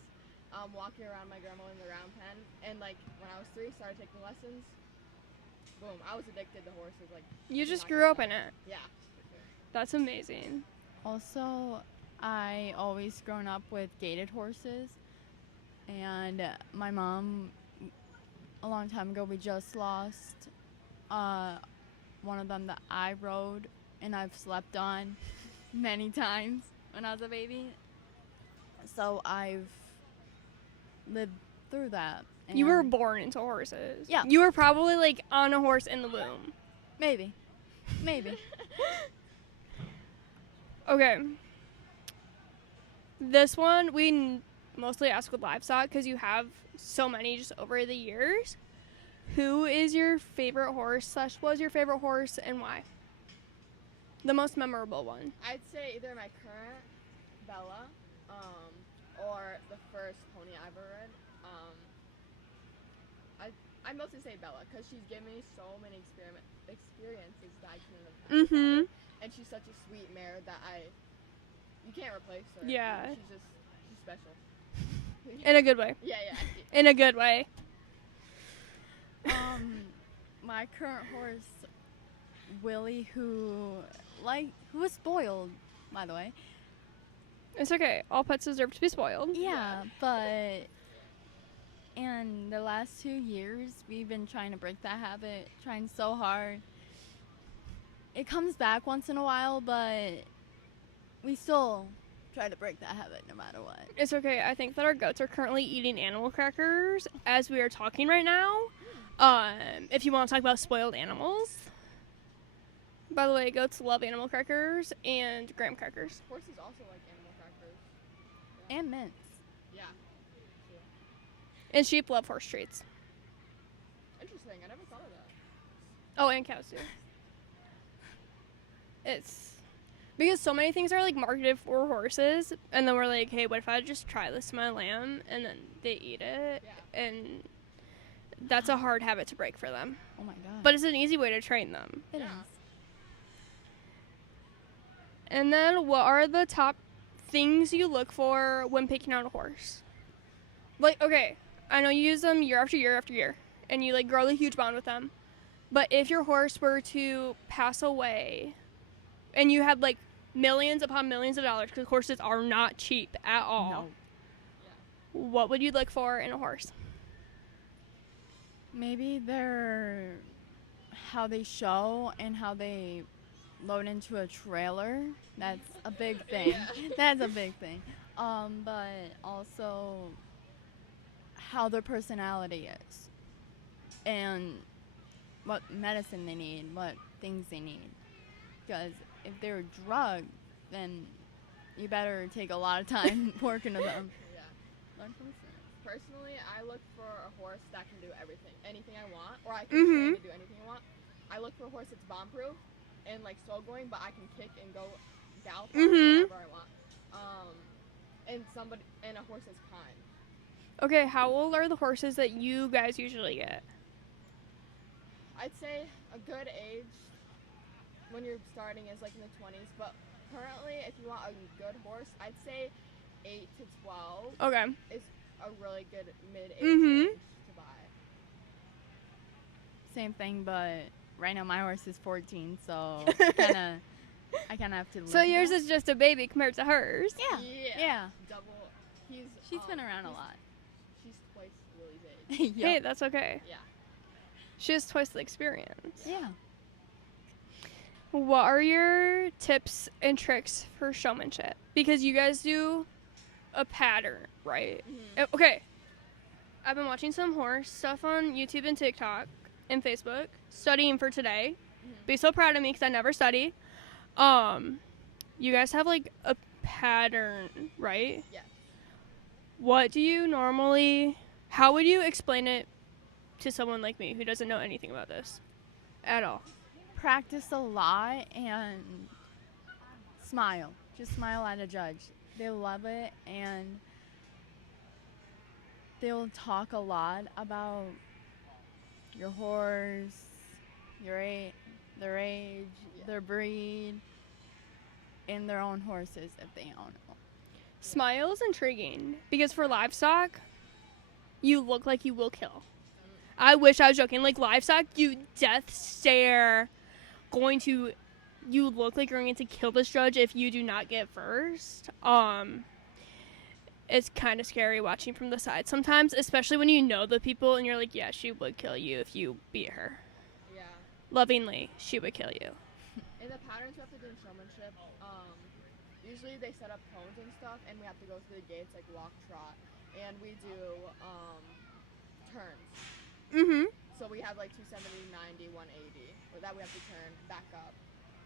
walking around my grandma in the round pen. And like when I was 3, started taking lessons. Boom, I was addicted to horses. Like You just not grew gonna up in stop. it. Yeah. That's amazing. Also, I always grown up with gaited horses, and my mom, a long time ago, we just lost one of them that I rode and I've slept on many times when I was a baby. So I've lived through that. You were and born into horses. Yeah. You were probably like on a horse in the womb. maybe. Okay. This one we mostly ask with livestock because you have so many just over the years. Who is your favorite horse / was your favorite horse and why? The most memorable one. I'd say either my current Bella, or the first pony I ever rid. I mostly say Bella because she's given me so many experiences that I couldn't have had without Mm-hmm. her. And she's such a sweet mare that you can't replace her. Yeah. She's special. In a good way. Yeah. In a good way. My current horse, Willie, who was spoiled, by the way. It's okay. All pets deserve to be spoiled. Yeah, but in the last 2 years, we've been trying to break that habit, trying so hard. It comes back once in a while, but we still try to break that habit no matter what. It's okay. I think that our goats are currently eating animal crackers as we are talking right now. If you want to talk about spoiled animals. By the way, goats love animal crackers and graham crackers. Horses also like animal crackers. And mints. Yeah. And sheep love horse treats. Interesting. I never thought of that. Oh, and cows too. It's because so many things are like marketed for horses, and then we're like, hey, what if I just try this to my lamb, and then they eat it, Yeah. and that's a hard habit to break for them. Oh my god. But it's an easy way to train them. it Yeah. is. And then what are the top things you look for when picking out a horse? Like, okay, I know you use them year after year after year, and you like grow a huge bond with them. But if your horse were to pass away and you had like millions upon millions of dollars, because horses are not cheap at all, No. what would you look for in a horse? Maybe they're how they show and how they load into a trailer. That's a big thing. That's a big thing. But also how their personality is and what medicine they need, what things they need. Because if they're drugged, then you better take a lot of time working with them. Yeah. Learn from experience. Personally, I look for a horse that can do everything, anything I want, or I can train to do anything I want. I look for a horse that's bomb-proof and like slow going, but I can kick and go gallop whenever I want. And a horse that's kind. Okay, how old are the horses that you guys usually get? I'd say a good age when you're starting is like in the 20s, but currently, if you want a good horse, I'd say 8 to 12 Okay. is a really good mid-age Mhm. range to buy. Same thing, but right now my horse is 14, so I kind of have to live So with yours that. is just a baby compared to hers. Yeah. Yeah. Double. She's been around a lot. She's twice Lily's age. Hey, that's okay. Yeah. She has twice the experience. Yeah. What are your tips and tricks for showmanship? Because you guys do a pattern, right? Okay. I've been watching some horse stuff on YouTube and TikTok and Facebook, studying for today. Be so proud of me because I never study. You guys have like a pattern, right? Yes. What do you normally, how would you explain it to someone like me who doesn't know anything about this at all? Practice a lot and smile. Just smile at a judge. They love it, and they'll talk a lot about your horse, their age, their breed, and their own horses if they own them. Smile is intriguing because for livestock, you look like you will kill. I wish I was joking. Like livestock, you death stare, you look like you're going to kill this judge if you do not get first. It's kind of scary watching from the side sometimes, especially when you know the people and you're like, yeah, she would kill you if you beat her. Yeah. Lovingly, she would kill you. In the patterns we have to do in showmanship, usually they set up cones and stuff, and we have to go through the gates like walk, trot, and we do turns. Mm-hmm. So we have like 270, 90, 180, or that we have to turn back up.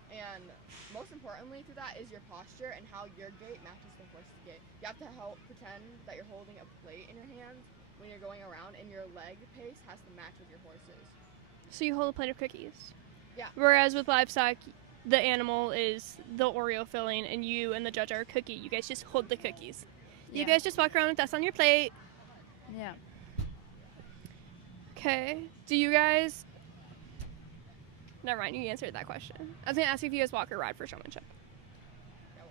And most importantly to that is your posture and how your gait matches the horse's gait. You have to pretend that you're holding a plate in your hands when you're going around, and your leg pace has to match with your horse's. So you hold a plate of cookies. Yeah. Whereas with livestock, the animal is the Oreo filling, and you and the judge are a cookie. You guys just hold the cookies. You Yeah. guys just walk around with us on your plate. Yeah. Okay. Do you guys... Never mind, you answered that question. I was going to ask if you guys walk or ride for showmanship. Yeah,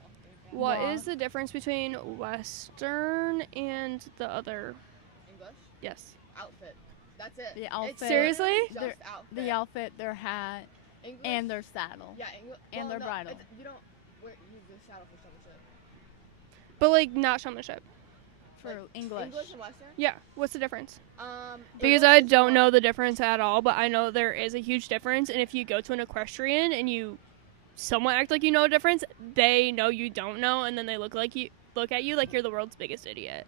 What Walk. is the difference between Western and the other? English Yes. outfit. That's it. The It's outfit. Seriously? just Their- outfit. The outfit, their hat, English, and their saddle. yeah, and their bridle. You don't use the saddle for showmanship. But, like, not showmanship. For Like, English. English and Western. Yeah. What's the difference? English Because I is don't more- know the difference at all, but I know there is a huge difference. And if you go to an equestrian and you somewhat act like you know a difference, they know you don't know, and then they look at you like you're the world's biggest idiot.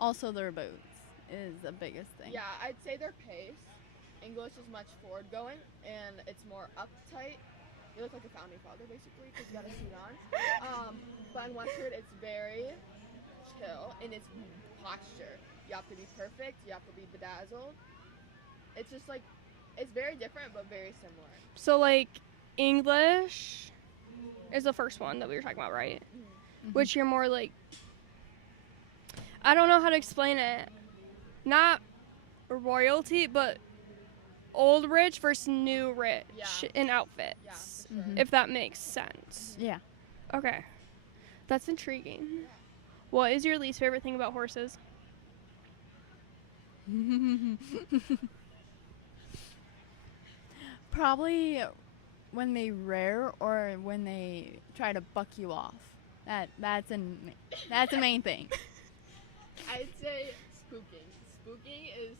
Also, their boots is the biggest thing. Yeah, I'd say their pace. English is much forward going, and it's more uptight. You look like a founding father, basically, because you got a suit on. But in Western, it's very chill in its posture. You have to be perfect. You have to be bedazzled. It's just like, it's very different, but very similar. So, like, English is the first one that we were talking about, right? Mhm. Which you're more like, I don't know how to explain it. Not royalty, but old rich versus new rich Yeah. in outfits. Yeah, for sure. Mhm. If that makes sense. Yeah. Okay. That's intriguing. What is your least favorite thing about horses? Probably when they rear or when they try to buck you off. That's a main thing. I'd say spooking. Spooking is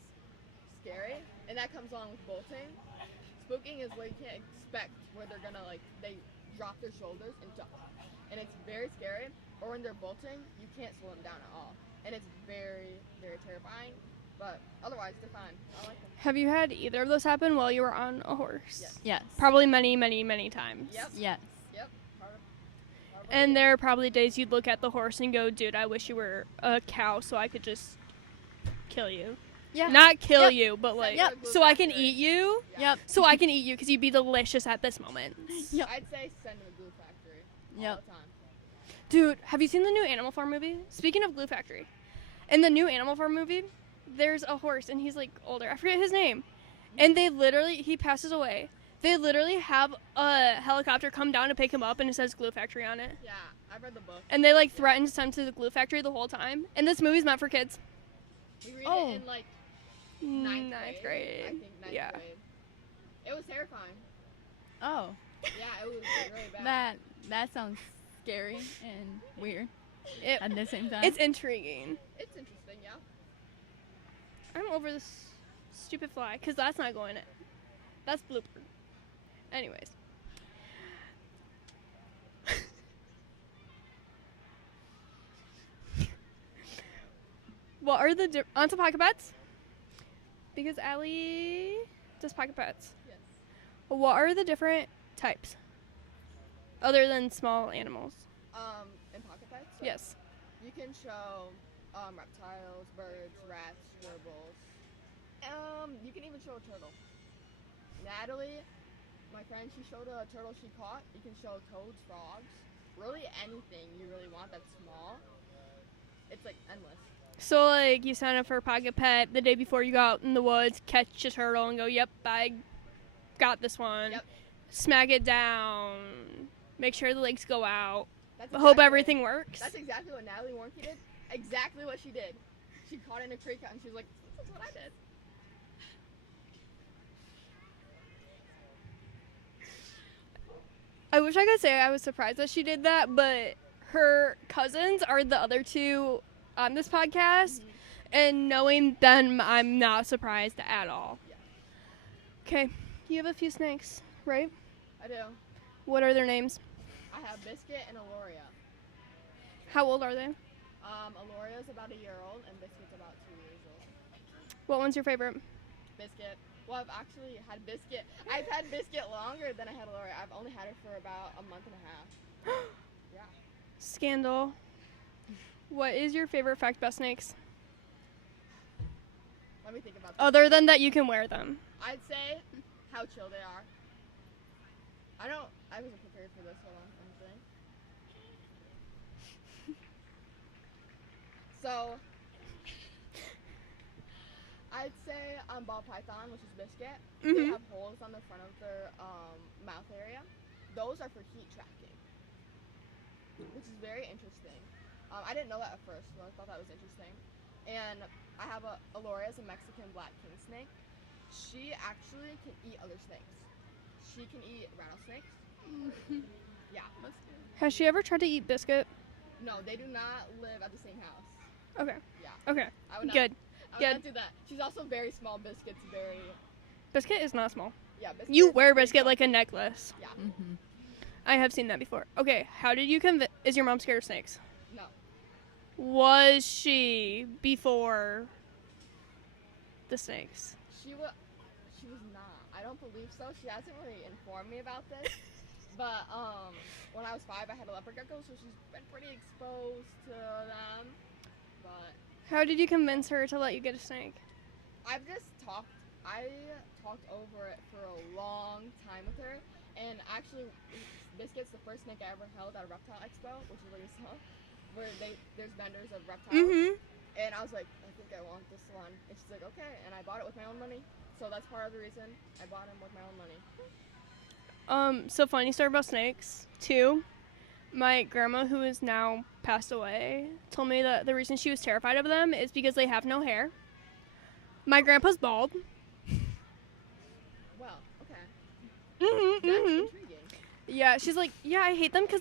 scary, and that comes along with bolting. Spooking is where you can't expect where they're gonna they drop their shoulders and jump, and it's very scary. Or when they're bolting, you can't slow them down at all, and it's very, very terrifying. But otherwise, they're fine. I like them. Have you had either of those happen while you were on a horse? Yes. Yes. Probably many, many, many times. Yep. Yes. Yep. And there are probably days you'd look at the horse and go, dude, I wish you were a cow so I could just kill you. Yeah. Not kill Yep. you, but like, Yep. so I can eat you. Yeah. Yep. So I can eat you because you'd be delicious at this moment. Yep. I'd say send them to Glue Factory all Yep. the time. Dude, have you seen the new Animal Farm movie? Speaking of Glue Factory, in the new Animal Farm movie, there's a horse and he's like older. I forget his name. And he passes away. They literally have a helicopter come down to pick him up and it says Glue Factory on it. Yeah, I've read the book. And they like threaten to send him to the Glue Factory the whole time. And this movie's meant for kids. We read Oh. it in ninth Ninth grade. grade. I think ninth Yeah. grade. It was terrifying. Oh, Yeah, it was really bad. that sounds scary and weird It, at the same time. it's intriguing. It's interesting, yeah. I'm over this stupid fly because that's not going in. That's blooper. Anyways. What are the onto pocket pets? Because Allie does pocket pets. Yes. What are the different types other than small animals? In pocket pets. So Yes. You can show reptiles, birds, rats, gerbils. You can even show a turtle. Natalie, my friend, she showed a turtle she caught. You can show toads, frogs, really anything you really want that's small. It's like endless. So like you sign up for a pocket pet the day before you go out in the woods, catch a turtle and go, yep, I got this one. Yep. Smack it down. Make sure the legs go out. That's Hope exactly- everything works. That's exactly what Natalie Warnke did. Exactly what she did. She caught it in a creek and she was like, "This is what I did." I wish I could say I was surprised that she did that, but her cousins are the other two on this podcast, and knowing them, I'm not surprised at all. Yeah. Okay, you have a few snakes, right? I do. What are their names? I have Biscuit and Aloria. How old are they? Aloria's about a year old and Biscuit's about 2 years old. What one's your favorite? Biscuit. Well, I've actually had Biscuit. I've had Biscuit longer than I had Aloria. I've only had her for about a month and a half. Yeah. Scandal. What is your favorite fact about snakes? Let me think about that. Other than that you can wear them. I'd say how chill they are. I wasn't prepared for this. Hold on, let me think. So, I'd say ball python, which is Biscuit. They Mhm. have holes on the front of their mouth area. Those are for heat tracking, which is very interesting. I didn't know that at first, so I thought that was interesting. And I have Aloria, a Mexican black king snake. She actually can eat other snakes. She can eat rattlesnakes. Yeah. Has she ever tried to eat Biscuit? No, they do not live at the same house. Okay. Yeah. Okay. I would not, Good. I would Good. not do that. She's also very small. Biscuit's very. Biscuit is not small. Yeah. Biscuit You is wear pretty Biscuit small. like a necklace. Yeah. Mm-hmm. I have seen that before. Okay, how did you is your mom scared of snakes? No. Was she before the snakes? She was not. I don't believe so. She hasn't really informed me about this. But when I was 5, I had a leopard gecko, so she's been pretty exposed to them. But How did you convince her to let you get a snake? I talked over it for a long time with her, and actually, Biscuit's the first snake I ever held at a reptile expo, which is where you saw, where there's vendors of reptiles. Mm-hmm. And I was like, I think I want this one. And she's like, okay. And I bought it with my own money. So that's part of the reason I bought him with my own money. So funny story about snakes, too. My grandma, who is now passed away, told me that the reason she was terrified of them is because they have no hair. My grandpa's bald. Well, okay. Mm-hmm, That's mm-hmm. intriguing. Yeah, she's like, yeah, I hate them because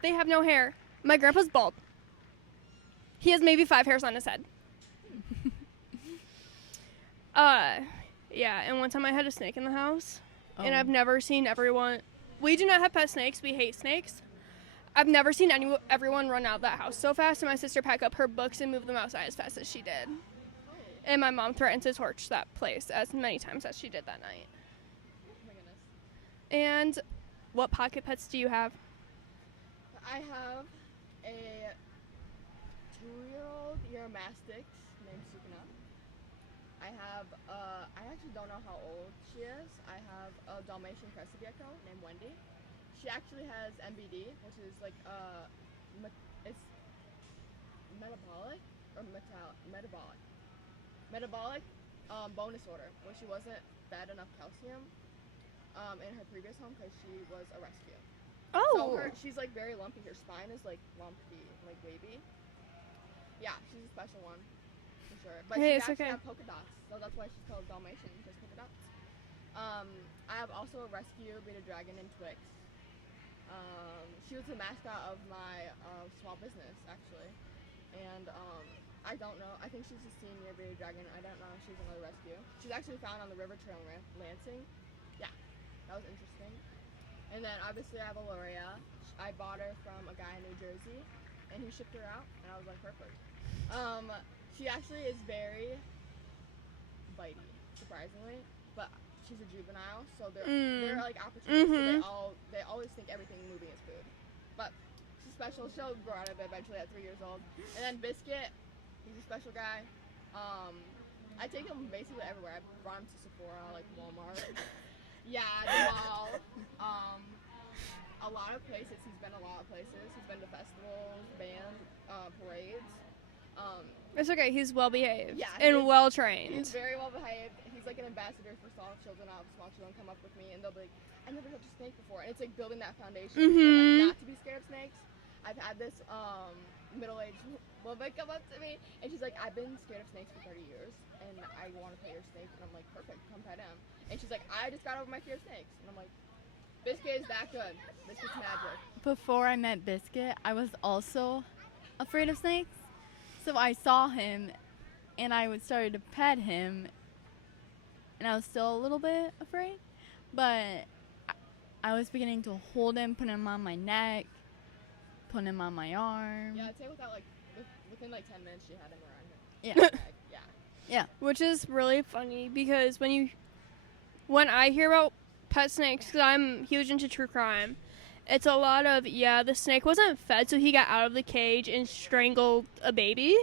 they have no hair. My grandpa's bald. He has maybe 5 hairs on his head. Yeah, and one time I had a snake in the house, and I've never seen everyone. We do not have pet snakes. We hate snakes. I've never seen everyone run out of that house so fast, and my sister pack up her books and move them outside as fast as she did. And my mom threatened to torch that place as many times as she did that night. Oh my goodness. And what pocket pets do you have? I have a 2-year-old Euromastix named Sukuna. I have, I actually don't know how old she is. I have a Dalmatian Crested Gecko named Wendy. She actually has MBD, which is like, it's metabolic bone disorder, where she wasn't fed enough calcium in her previous home because she was a rescue. So she's like very lumpy. Her spine is like lumpy, like wavy. Yeah, she's a special one for sure. But Hey, she it's actually okay. have polka dots, so that's why she's called Dalmatian, just polka dots. I have also a rescue bearded dragon named Twix. She was the mascot of my small business actually, and I don't know. I think she's a senior bearded dragon. I don't know if she's another rescue. She's actually found on the river trail in Lansing. Yeah, that was interesting. And then obviously I have a Loria. I bought her from a guy in New Jersey, and he shipped her out, and I was like, perfect. She actually is very bitey, surprisingly, but she's a juvenile, so they're like opportunists. So they always think everything moving is food. But she's special. She'll grow out of it eventually at 3 years old. And then Biscuit, he's a special guy. I take him basically everywhere. I brought him to Sephora, like Walmart. Yeah, the mall. A lot of places. He's been a lot of places. He's been to festivals, bands, parades. It's okay. He's well behaved He's and well trained. very well behaved. He's like an ambassador for small children. I'll have small children come up with me and they'll be like, I never touched a snake before. And it's like building that foundation for them not to be scared of snakes. I've had this middle-aged woman come up to me and she's like, I've been scared of snakes for 30 years and I want to pet your snake. And I'm like, perfect, come pet him. And she's like, I just got over my fear of snakes. And I'm like, Biscuit is that good. Biscuit's magic. Before I met Biscuit, I was also afraid of snakes. So I saw him and I started to pet him and I was still a little bit afraid, but I was beginning to hold him, put him on my neck, put him on my arm. Yeah, I'd say within like 10 minutes she had him around her. Yeah. Yeah. Which is really funny because when I hear about pet snakes, because I'm huge into true crime, it's a lot of, the snake wasn't fed, so he got out of the cage and strangled a baby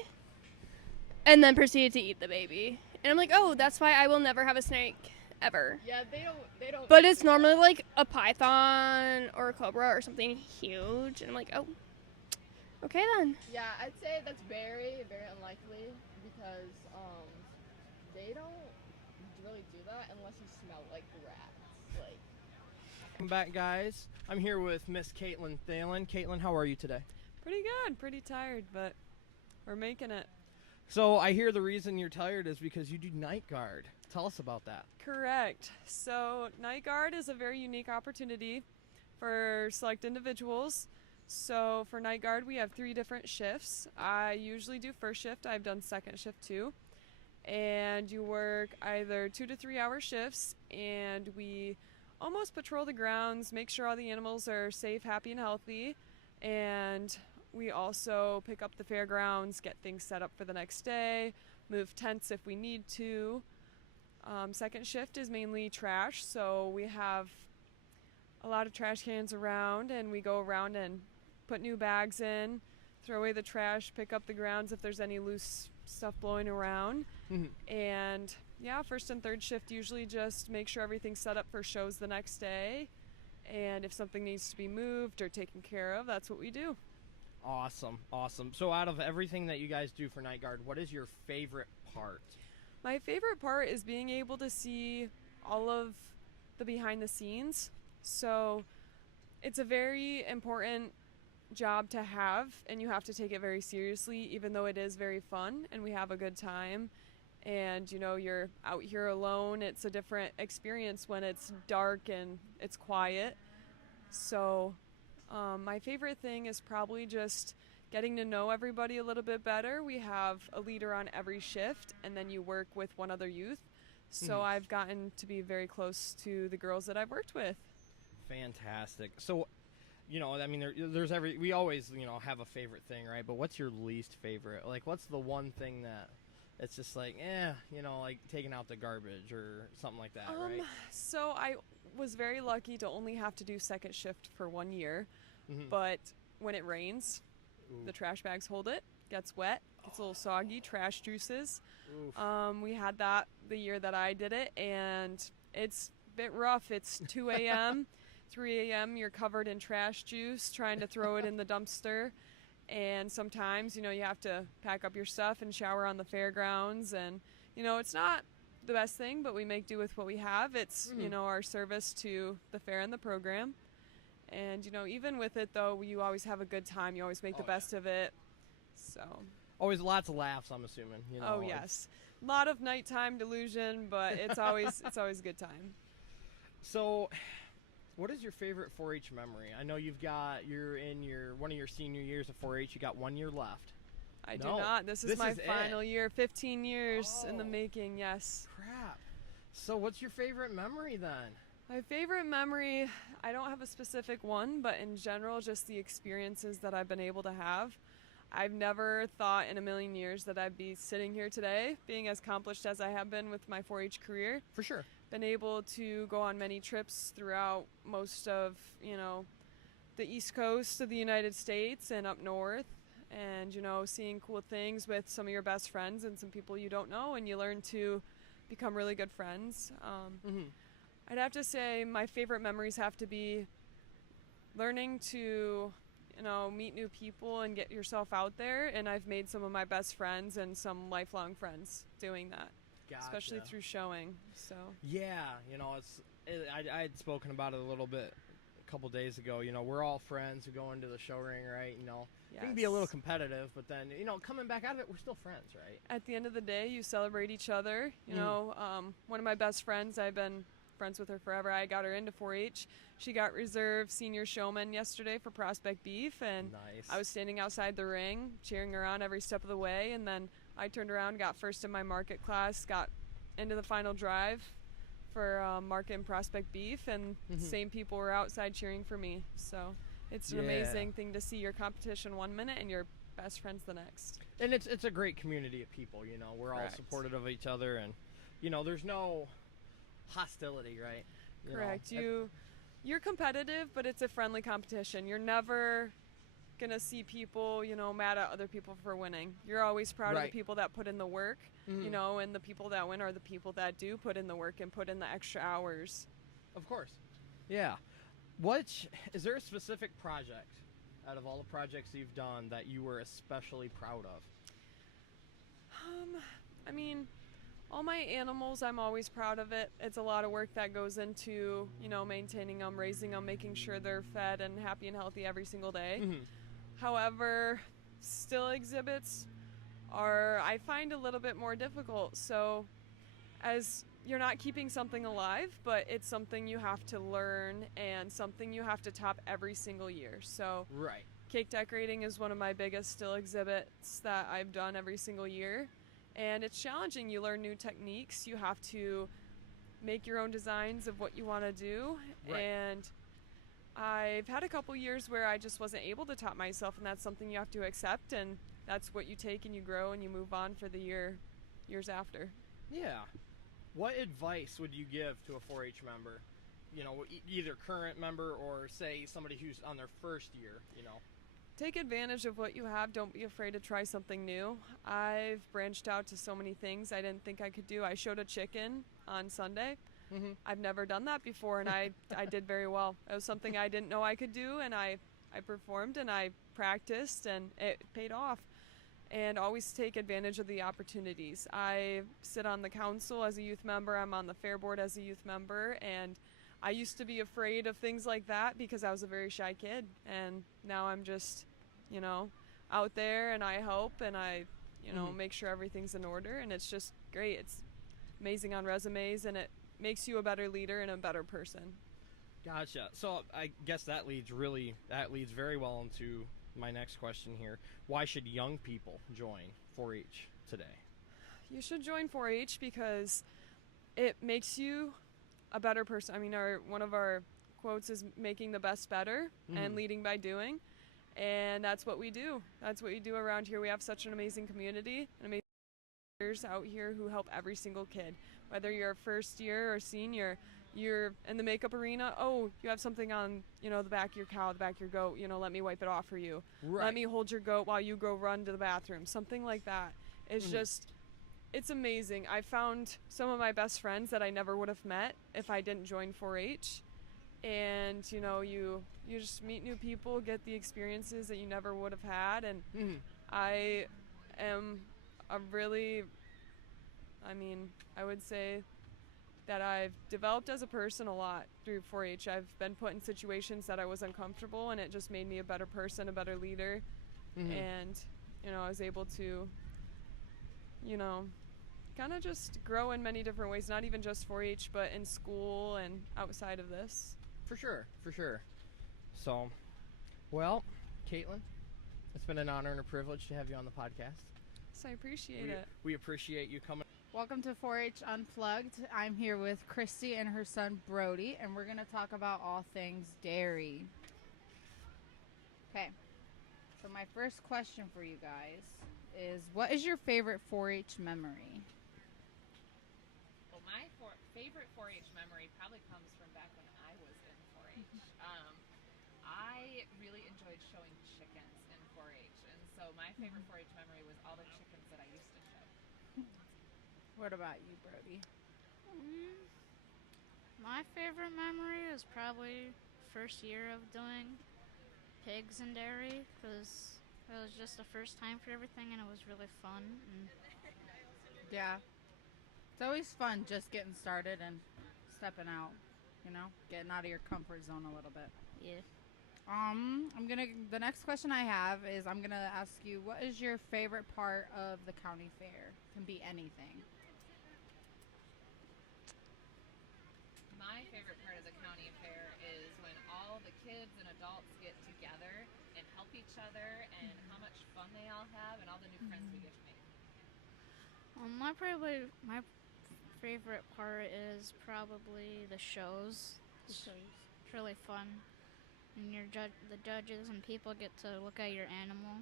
and then proceeded to eat the baby. And I'm like, oh, that's why I will never have a snake ever. Yeah, they don't. But it's normally like a python or a cobra or something huge. And I'm like, oh, okay then. Yeah, I'd say that's very, very unlikely because they don't really do that unless you smell like rats. Like. Welcome back, guys. I'm here with Miss Caitlin Thalen. Caitlin, how are you today? Pretty good. Pretty tired, but we're making it. So I hear the reason you're tired is because you do night guard. Tell us about that. Correct. So night guard is a very unique opportunity for select individuals. So for night guard, we have 3 different shifts. I usually do first shift. I've done second shift too. And you work either 2 to 3 hour shifts, and we almost patrol the grounds, make sure all the animals are safe, happy, and healthy. And we also pick up the fairgrounds, get things set up for the next day, move tents if we need to. Second shift is mainly trash, so we have a lot of trash cans around, and we go around and put new bags in, throw away the trash, pick up the grounds if there's any loose stuff blowing around. And first and third shift usually just make sure everything's set up for shows the next day, and if something needs to be moved or taken care of, that's what we do. Awesome. So out of everything that you guys do for Night Guard, what is your favorite part? My favorite part is being able to see all of the behind the scenes. So it's a very important job to have, and you have to take it very seriously, even though it is very fun and we have a good time. And you're out here alone. It's a different experience when it's dark and it's quiet. So my favorite thing is probably just getting to know everybody a little bit better. We have a leader on every shift, and then you work with one other youth. So I've gotten to be very close to the girls that I've worked with. Fantastic. So, I mean, there's we always, have a favorite thing, right? But what's your least favorite? Like, what's the one thing that it's just like, like taking out the garbage or something like that, right? So I was very lucky to only have to do second shift for 1 year. Mm-hmm. But when it rains, the trash bags hold it, gets wet, gets a little soggy, trash juices. We had that the year that I did it, and it's a bit rough. It's 2 a.m., 3 a.m., you're covered in trash juice, trying to throw it in the dumpster. And sometimes, you have to pack up your stuff and shower on the fairgrounds. And, it's not the best thing, but we make do with what we have. It's, our service to the fair and the program. And, even with it, though, you always have a good time. You always make the best of it. So. Always lots of laughs, I'm assuming. Oh, yes. A lot of nighttime delusion, but it's always a good time. So, what is your favorite 4-H memory? I know you're in one of your senior years of 4-H. You got 1 year left. I do not. This is my final year. 15 years in the making, yes. Crap. So what's your favorite memory then? My favorite memory, I don't have a specific one, but in general, just the experiences that I've been able to have. I've never thought in a million years that I'd be sitting here today, being as accomplished as I have been with my 4-H career. For sure. Been able to go on many trips throughout most of, the East Coast of the United States and up north, and, seeing cool things with some of your best friends and some people you don't know, and you learn to become really good friends. I'd have to say my favorite memories have to be learning to, meet new people and get yourself out there, and I've made some of my best friends and some lifelong friends doing that. Gotcha. Especially through showing. So yeah, I had spoken about it a little bit a couple days ago. We're all friends who go into the show ring, right? yes. We can be a little competitive, but then coming back out of it, we're still friends, right? At the end of the day, you celebrate each other. One of my best friends, I've been friends with her forever. I got her into 4-H. She got reserve senior showman yesterday for Prospect Beef, and nice. I was standing outside the ring cheering her on every step of the way, and then I turned around, got first in my market class, got into the final drive for market and Prospect Beef, and same people were outside cheering for me. So it's an amazing thing to see your competition 1 minute and your best friends the next. And it's a great community of people. We're all supportive of each other, and there's no hostility, right? Correct. You're competitive, but it's a friendly competition. You're never gonna see people, mad at other people for winning. You're always proud of the people that put in the work, and the people that win are the people that do put in the work and put in the extra hours. Of course. Yeah. Is there a specific project out of all the projects you've done that you were especially proud of? I mean, all my animals, I'm always proud of it. It's a lot of work that goes into, maintaining them, raising them, making sure they're fed and happy and healthy every single day. However, still exhibits I find a little bit more difficult. So as you're not keeping something alive, but it's something you have to learn and something you have to top every single year. So cake decorating is one of my biggest still exhibits that I've done every single year. And it's challenging. You learn new techniques. You have to make your own designs of what you want to do. And I've had a couple years where I just wasn't able to top myself, and that's something you have to accept, and that's what you take and you grow and you move on for the years after. Yeah. What advice would you give to a 4-H member? Either current member or say somebody who's on their first year, Take advantage of what you have. Don't be afraid to try something new. I've branched out to so many things I didn't think I could do. I showed a chicken on Sunday. I've never done that before, and I did very well. It was something I didn't know I could do, and I performed, and I practiced, and it paid off. And always take advantage of the opportunities. I sit on the council as a youth member. I'm on the fair board as a youth member, and I used to be afraid of things like that because I was a very shy kid, and now I'm just, out there, and I help, and I, make sure everything's in order, and it's just great. It's amazing on resumes, and it makes you a better leader and a better person. Gotcha. So I guess that leads very well into my next question here. Why should young people join 4-H today? You should join 4-H because it makes you a better person. I mean, one of our quotes is making the best better and leading by doing. And that's what we do. That's what we do around here. We have such an amazing community and amazing leaders out here who help every single kid. Whether you're a first year or senior, you're in the makeup arena, you have something on, the back of your cow, the back of your goat, let me wipe it off for you. Right. Let me hold your goat while you go run to the bathroom. Something like that. It's just, it's amazing. I found some of my best friends that I never would have met if I didn't join 4-H. And, you just meet new people, get the experiences that you never would have had. And I am I would say that I've developed as a person a lot through 4-H. I've been put in situations that I was uncomfortable, and it just made me a better person, a better leader. And, I was able to, kind of just grow in many different ways, not even just 4-H, but in school and outside of this. For sure. So, well, Caitlin, it's been an honor and a privilege to have you on the podcast. So I appreciate it. We appreciate you coming. Welcome to 4-H Unplugged. I'm here with Christy and her son Brody, and we're going to talk about all things dairy. Okay, so my first question for you guys is, what is your favorite 4-H memory? Well, my favorite 4-H memory probably comes from back when I was in 4-H. I really enjoyed showing chickens in 4-H, and so my favorite 4-H memory was all the chickens that I used to show. What about you, Brody? My favorite memory is probably first year of doing pigs and dairy, because it was just the first time for everything, and it was really fun. Yeah. It's always fun just getting started and stepping out, getting out of your comfort zone a little bit. Yeah. The next question I have is, I'm gonna ask you, what is your favorite part of the county fair? Can be anything. My favorite part of the county fair is when all the kids and adults get together and help each other, and how much fun they all have, and all the new friends we get to make. My favorite part is probably the shows. It's really fun. And the judges and people get to look at your animal.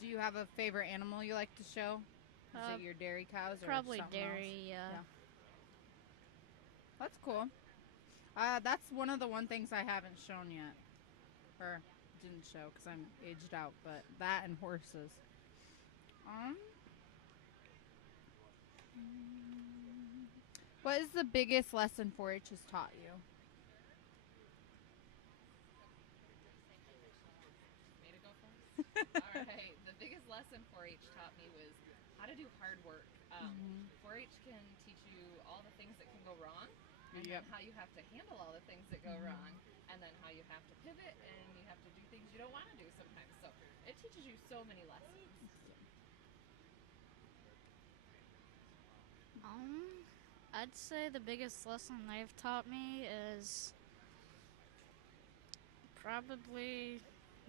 Do you have a favorite animal you like to show? Is it your dairy cows or probably something dairy, else? yeah. That's cool. That's one of the things I haven't shown yet. Or didn't show because I'm aged out, but that and horses. What is the biggest lesson 4-H has taught you? Me to go first? All right. The biggest lesson 4-H taught me was how to do hard work. 4-H can teach you all the things that can go wrong, and then how you have to handle all the things that go wrong, and then how you have to pivot, and you have to do things you don't want to do sometimes. So it teaches you so many lessons. I'd say the biggest lesson they've taught me is probably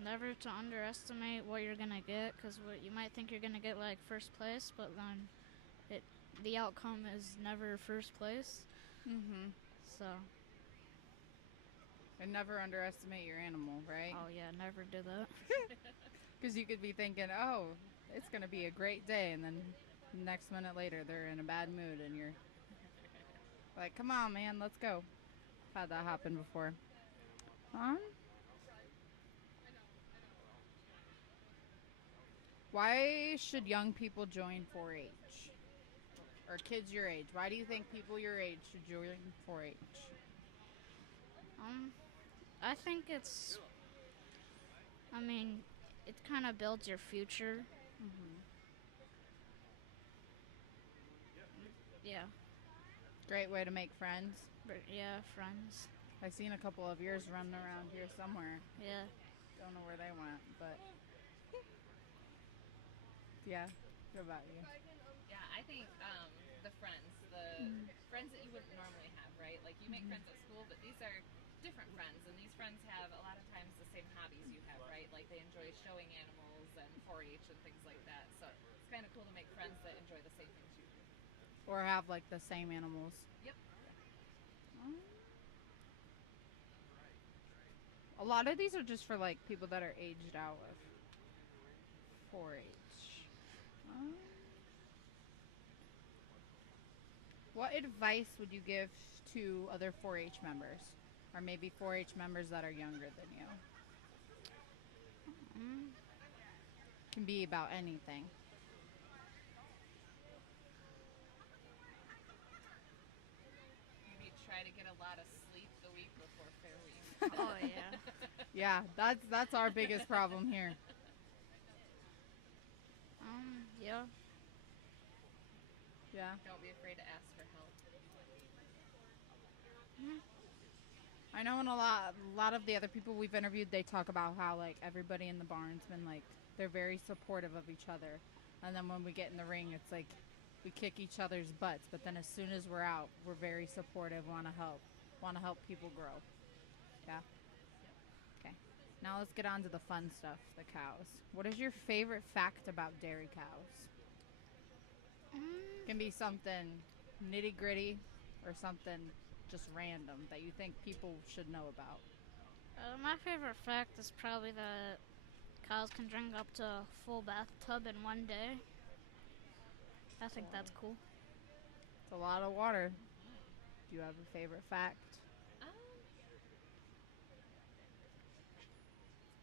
never to underestimate what you're gonna get, because you might think you're gonna get like first place, but then the outcome is never first place. So. And never underestimate your animal, right? Oh yeah, never do that. Because you could be thinking, it's gonna be a great day, and then next minute later they're in a bad mood, and you're like, come on, man, let's go. I've had that happen before. Why should young people join 4-H? Or kids your age? Why do you think people your age should join 4-H? I think it's I mean, it kind of builds your future. Yeah, Great way to make friends. but yeah, friends. I've seen a couple of yours running around here somewhere. Yeah. Don't know where they went, but yeah. What about you? Yeah, I think the friends that you wouldn't normally have, right? Like you make friends at school, but these are different friends, and these friends have a lot of times the same hobbies you have, right? Like they enjoy showing animals and 4-H and things like that. So it's kind of cool to make friends that enjoy the same things you do. Or have like the same animals. Yep. A lot of these are just for like people that are aged out of 4-H. What advice would you give to other 4-H members, or maybe 4-H members that are younger than you? Can be about anything. Maybe try to get a lot of sleep the week before Fair Week. Oh yeah. Yeah, that's our biggest problem here. Yeah. Yeah. Don't be afraid to ask for help. I know in a lot of the other people we've interviewed, they talk about how like everybody in the barn's been like they're very supportive of each other, and then when we get in the ring, it's like we kick each other's butts. But then as soon as we're out, we're very supportive, want to help people grow. Yeah. Okay. Now let's get on to the fun stuff, the cows. What is your favorite fact about dairy cows? Can be something nitty gritty or something just random that you think people should know about. My favorite fact is probably that cows can drink up to a full bathtub in one day. I think that's cool. It's a lot of water. Do you have a favorite fact?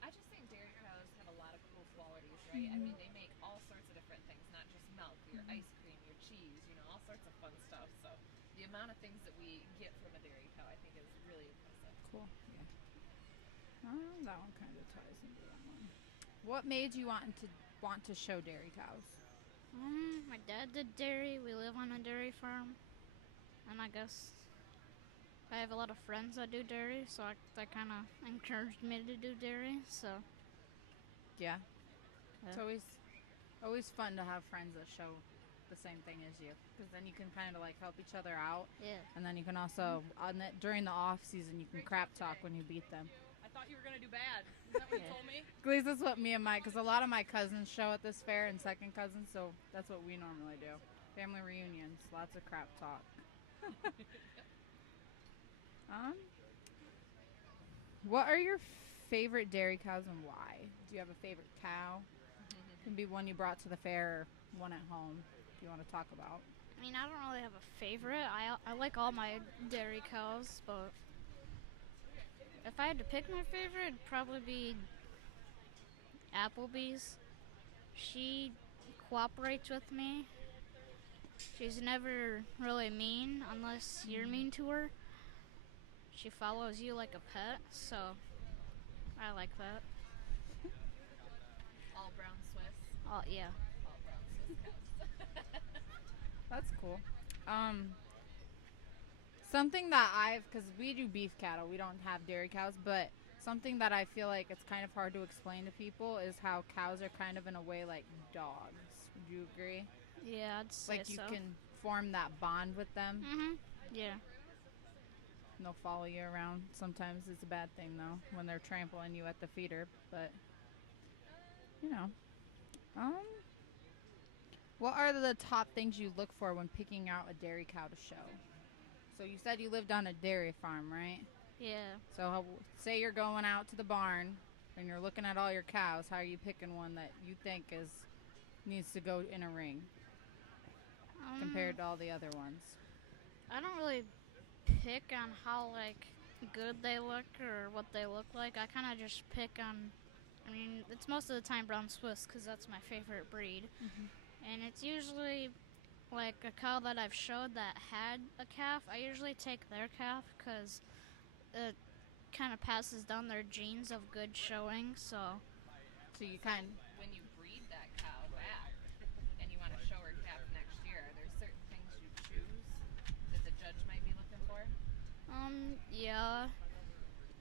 I just think dairy cows have a lot of cool qualities, right? I mean, they make all sorts of different things, not just milk, your ice cream, your cheese, all sorts of fun stuff. So the amount of things that we get from a dairy cow, I think, is really impressive. Cool. Yeah. That one kind of ties into that one. What made you want to show dairy cows? My dad did dairy. We live on a dairy farm. And I guess I have a lot of friends that do dairy, so that kind of encouraged me to do dairy. So Yeah. Yeah. It's always fun to have friends that show the same thing as you, because then you can kind of like help each other out, yeah. and then you can also during the off season you can crap talk when you beat them. I thought you were going to do bad. Is that what you Yeah. told me? At least that's what me and because a lot of my cousins show at this fair, and second cousins, so that's what we normally do. Family reunions, lots of crap talk. What are your favorite dairy cows and why? Do you have a favorite cow? Can be one you brought to the fair or one at home. Do you want to talk about? I mean, I don't really have a favorite. I like all my dairy cows, but if I had to pick my favorite, it'd probably be Applebee's. She cooperates with me. She's never really mean unless you're mean to her. She follows you like a pet, so I like that. All brown Swiss. Oh, yeah. All brown Swiss cows. That's cool. Something that because we do beef cattle, we don't have dairy cows, but something that I feel like it's kind of hard to explain to people is how cows are kind of in a way like dogs. Would you agree? Yeah, I'd say Like you so. can form that bond with them. Yeah. And they'll follow you around. Sometimes it's a bad thing though when they're trampling you at the feeder, but what are the top things you look for when picking out a dairy cow to show? So you said you lived on a dairy farm, right? Yeah. So say you're going out to the barn and you're looking at all your cows. How are you picking one that you think needs to go in a ring compared to all the other ones? I don't really pick on how good they look or what they look like. I kind of just pick on. I mean, it's most of the time brown Swiss because that's my favorite breed, and it's usually like a cow that I've showed that had a calf. I usually take their calf because it kind of passes down their genes of good showing. So So you kind When you breed that cow back and you want to show her calf next year, are there certain things you choose that the judge might be looking for? Yeah.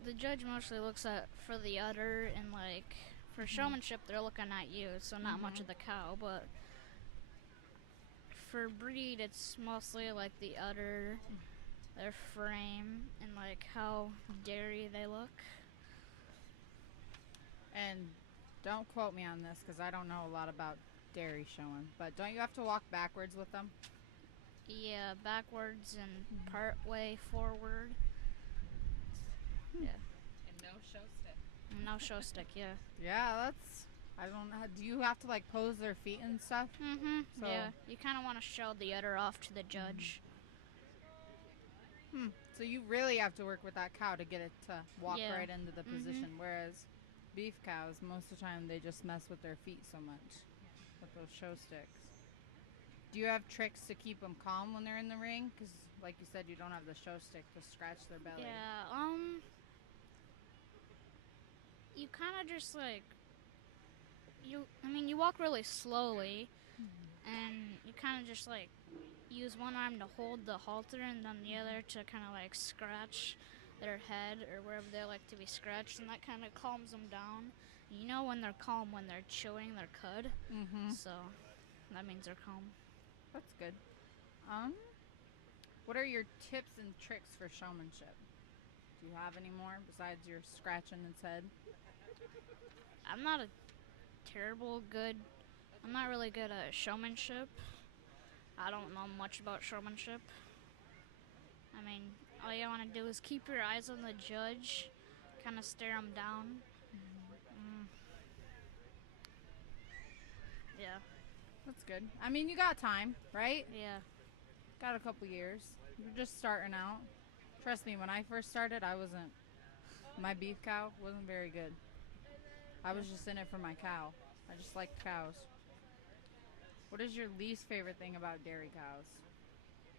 The judge mostly looks at for the udder and like for showmanship they're looking at you, so not much of the cow, but for breed it's mostly like the udder, their frame, and like how dairy they look. and don't quote me on this because I don't know a lot about dairy showing, but don't you have to walk backwards with them? Yeah, backwards and part way forward. Yeah. And no show stick. No show stick, yeah. Yeah, that's. I don't know. Do you have to like pose their feet and stuff? So- Yeah, you kind of want to show the udder off to the judge. So you really have to work with that cow to get it to walk Yeah. right into the position. Whereas beef cows, most of the time, they just mess with their feet so much with those show sticks. Do you have tricks to keep them calm when they're in the ring? Because, like you said, you don't have the show stick to scratch their belly. Yeah, you kind of just like, you walk really slowly, and you kind of just like use one arm to hold the halter and then the other to kind of like scratch their head or wherever they like to be scratched, and that kind of calms them down. You know when they're calm when they're chewing their cud, so that means they're calm. That's good. What are your tips and tricks for showmanship? Do you have any more besides your scratching its head? I'm not really good at showmanship. I don't know much about showmanship. I mean, all you want to do is keep your eyes on the judge, kind of stare him down. Yeah, That's good. I mean, you got time, right? yeah. Got a couple years. You're just starting out. Trust me, when I first started, my beef cow wasn't very good. I was just in it for my cow. I just liked cows. What is your least favorite thing about dairy cows?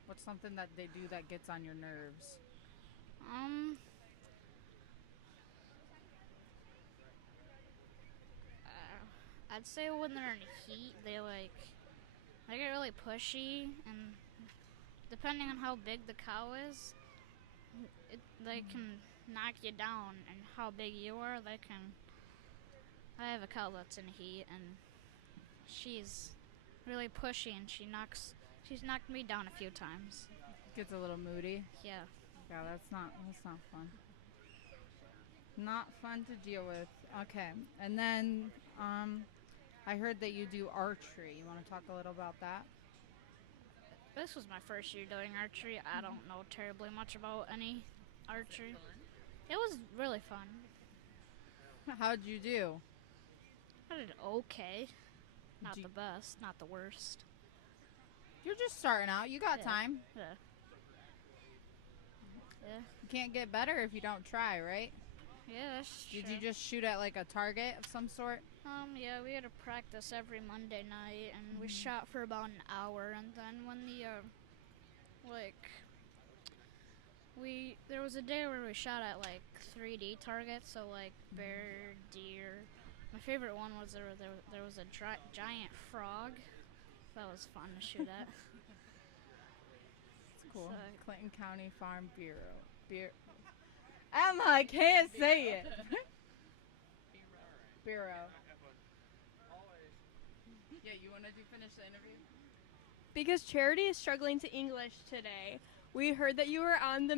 What's something that they do that gets on your nerves? I'd say when they're in heat, they get really pushy, and depending on how big the cow is, they can knock you down, and how big you are, they can. I have a cow that's in heat, and she's really pushy, and she's knocked me down a few times. Gets a little moody. Yeah. Yeah, that's not fun. Not fun to deal with. Okay, and then I heard that you do archery. You want to talk a little about that? This was my first year doing archery. I don't know terribly much about any archery. It was really fun. How'd you do? I did okay. Not Do- the best, not the worst. You're just starting out. You got Yeah. time. Yeah. Yeah. You can't get better if you don't try, right? Yeah, that's Did true. you just shoot at like a target of some sort? Yeah, we had to practice every Monday night, and we shot for about an hour, and then when there was a day where we shot at like 3D targets, so like bear, deer. My favorite one was there was a giant frog. That was fun to shoot at. It's cool. So- Clinton County Farm Bureau. Emma, I can't say it. Bureau. Yeah, you want to finish the interview? Because Charity is struggling to English today, we heard that you were on the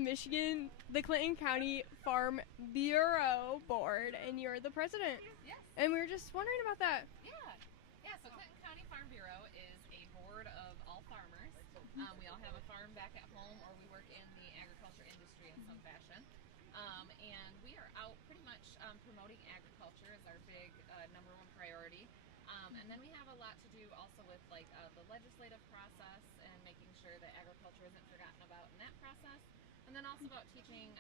Clinton County Farm Bureau Board, and you're the president. Yes. And we were just wondering about that. Yeah, so Clinton County Farm Bureau is a board of all farmers. We all have a farm back at home, or we work in the agriculture industry in some fashion. And we are out pretty much promoting agriculture as our big number one priority. And then we have a lot to do also with like the legislative process and making sure that agriculture isn't forgotten about in that process. And then also about teaching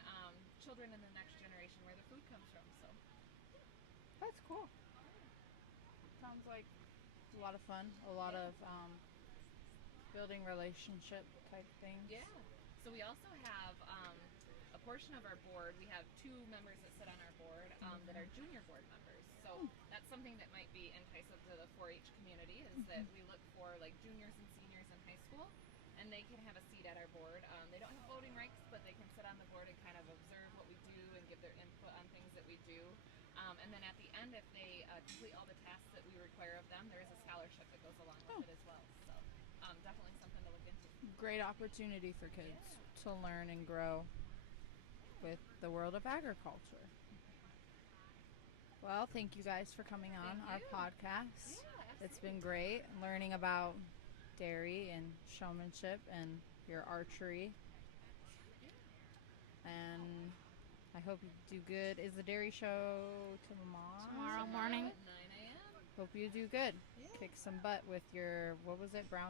children in the next generation where the food comes from. So That's cool. Sounds like a lot of fun. A lot of building relationship type things. yeah. So we also have a portion of our board. We have two members that sit on our board that are junior board members. So So that's something that might be enticing to the 4-H community is that we look for like juniors and seniors in high school, and they can have a seat at our board. They don't have voting rights, but they can sit on the board and kind of observe what we do and give their input on things that we do. And then at the end, if they complete all the tasks that we require of them, there is a scholarship that goes along with it as well. So definitely something to look into. Great opportunity for kids to learn and grow with the world of agriculture. Well, thank you guys for coming on our podcast. It's been great learning about dairy and showmanship and your archery. And I hope you do good. Is the dairy show tomorrow? Tomorrow morning. At 9 a.m. Hope you do good. Kick some butt with your, what was it, brown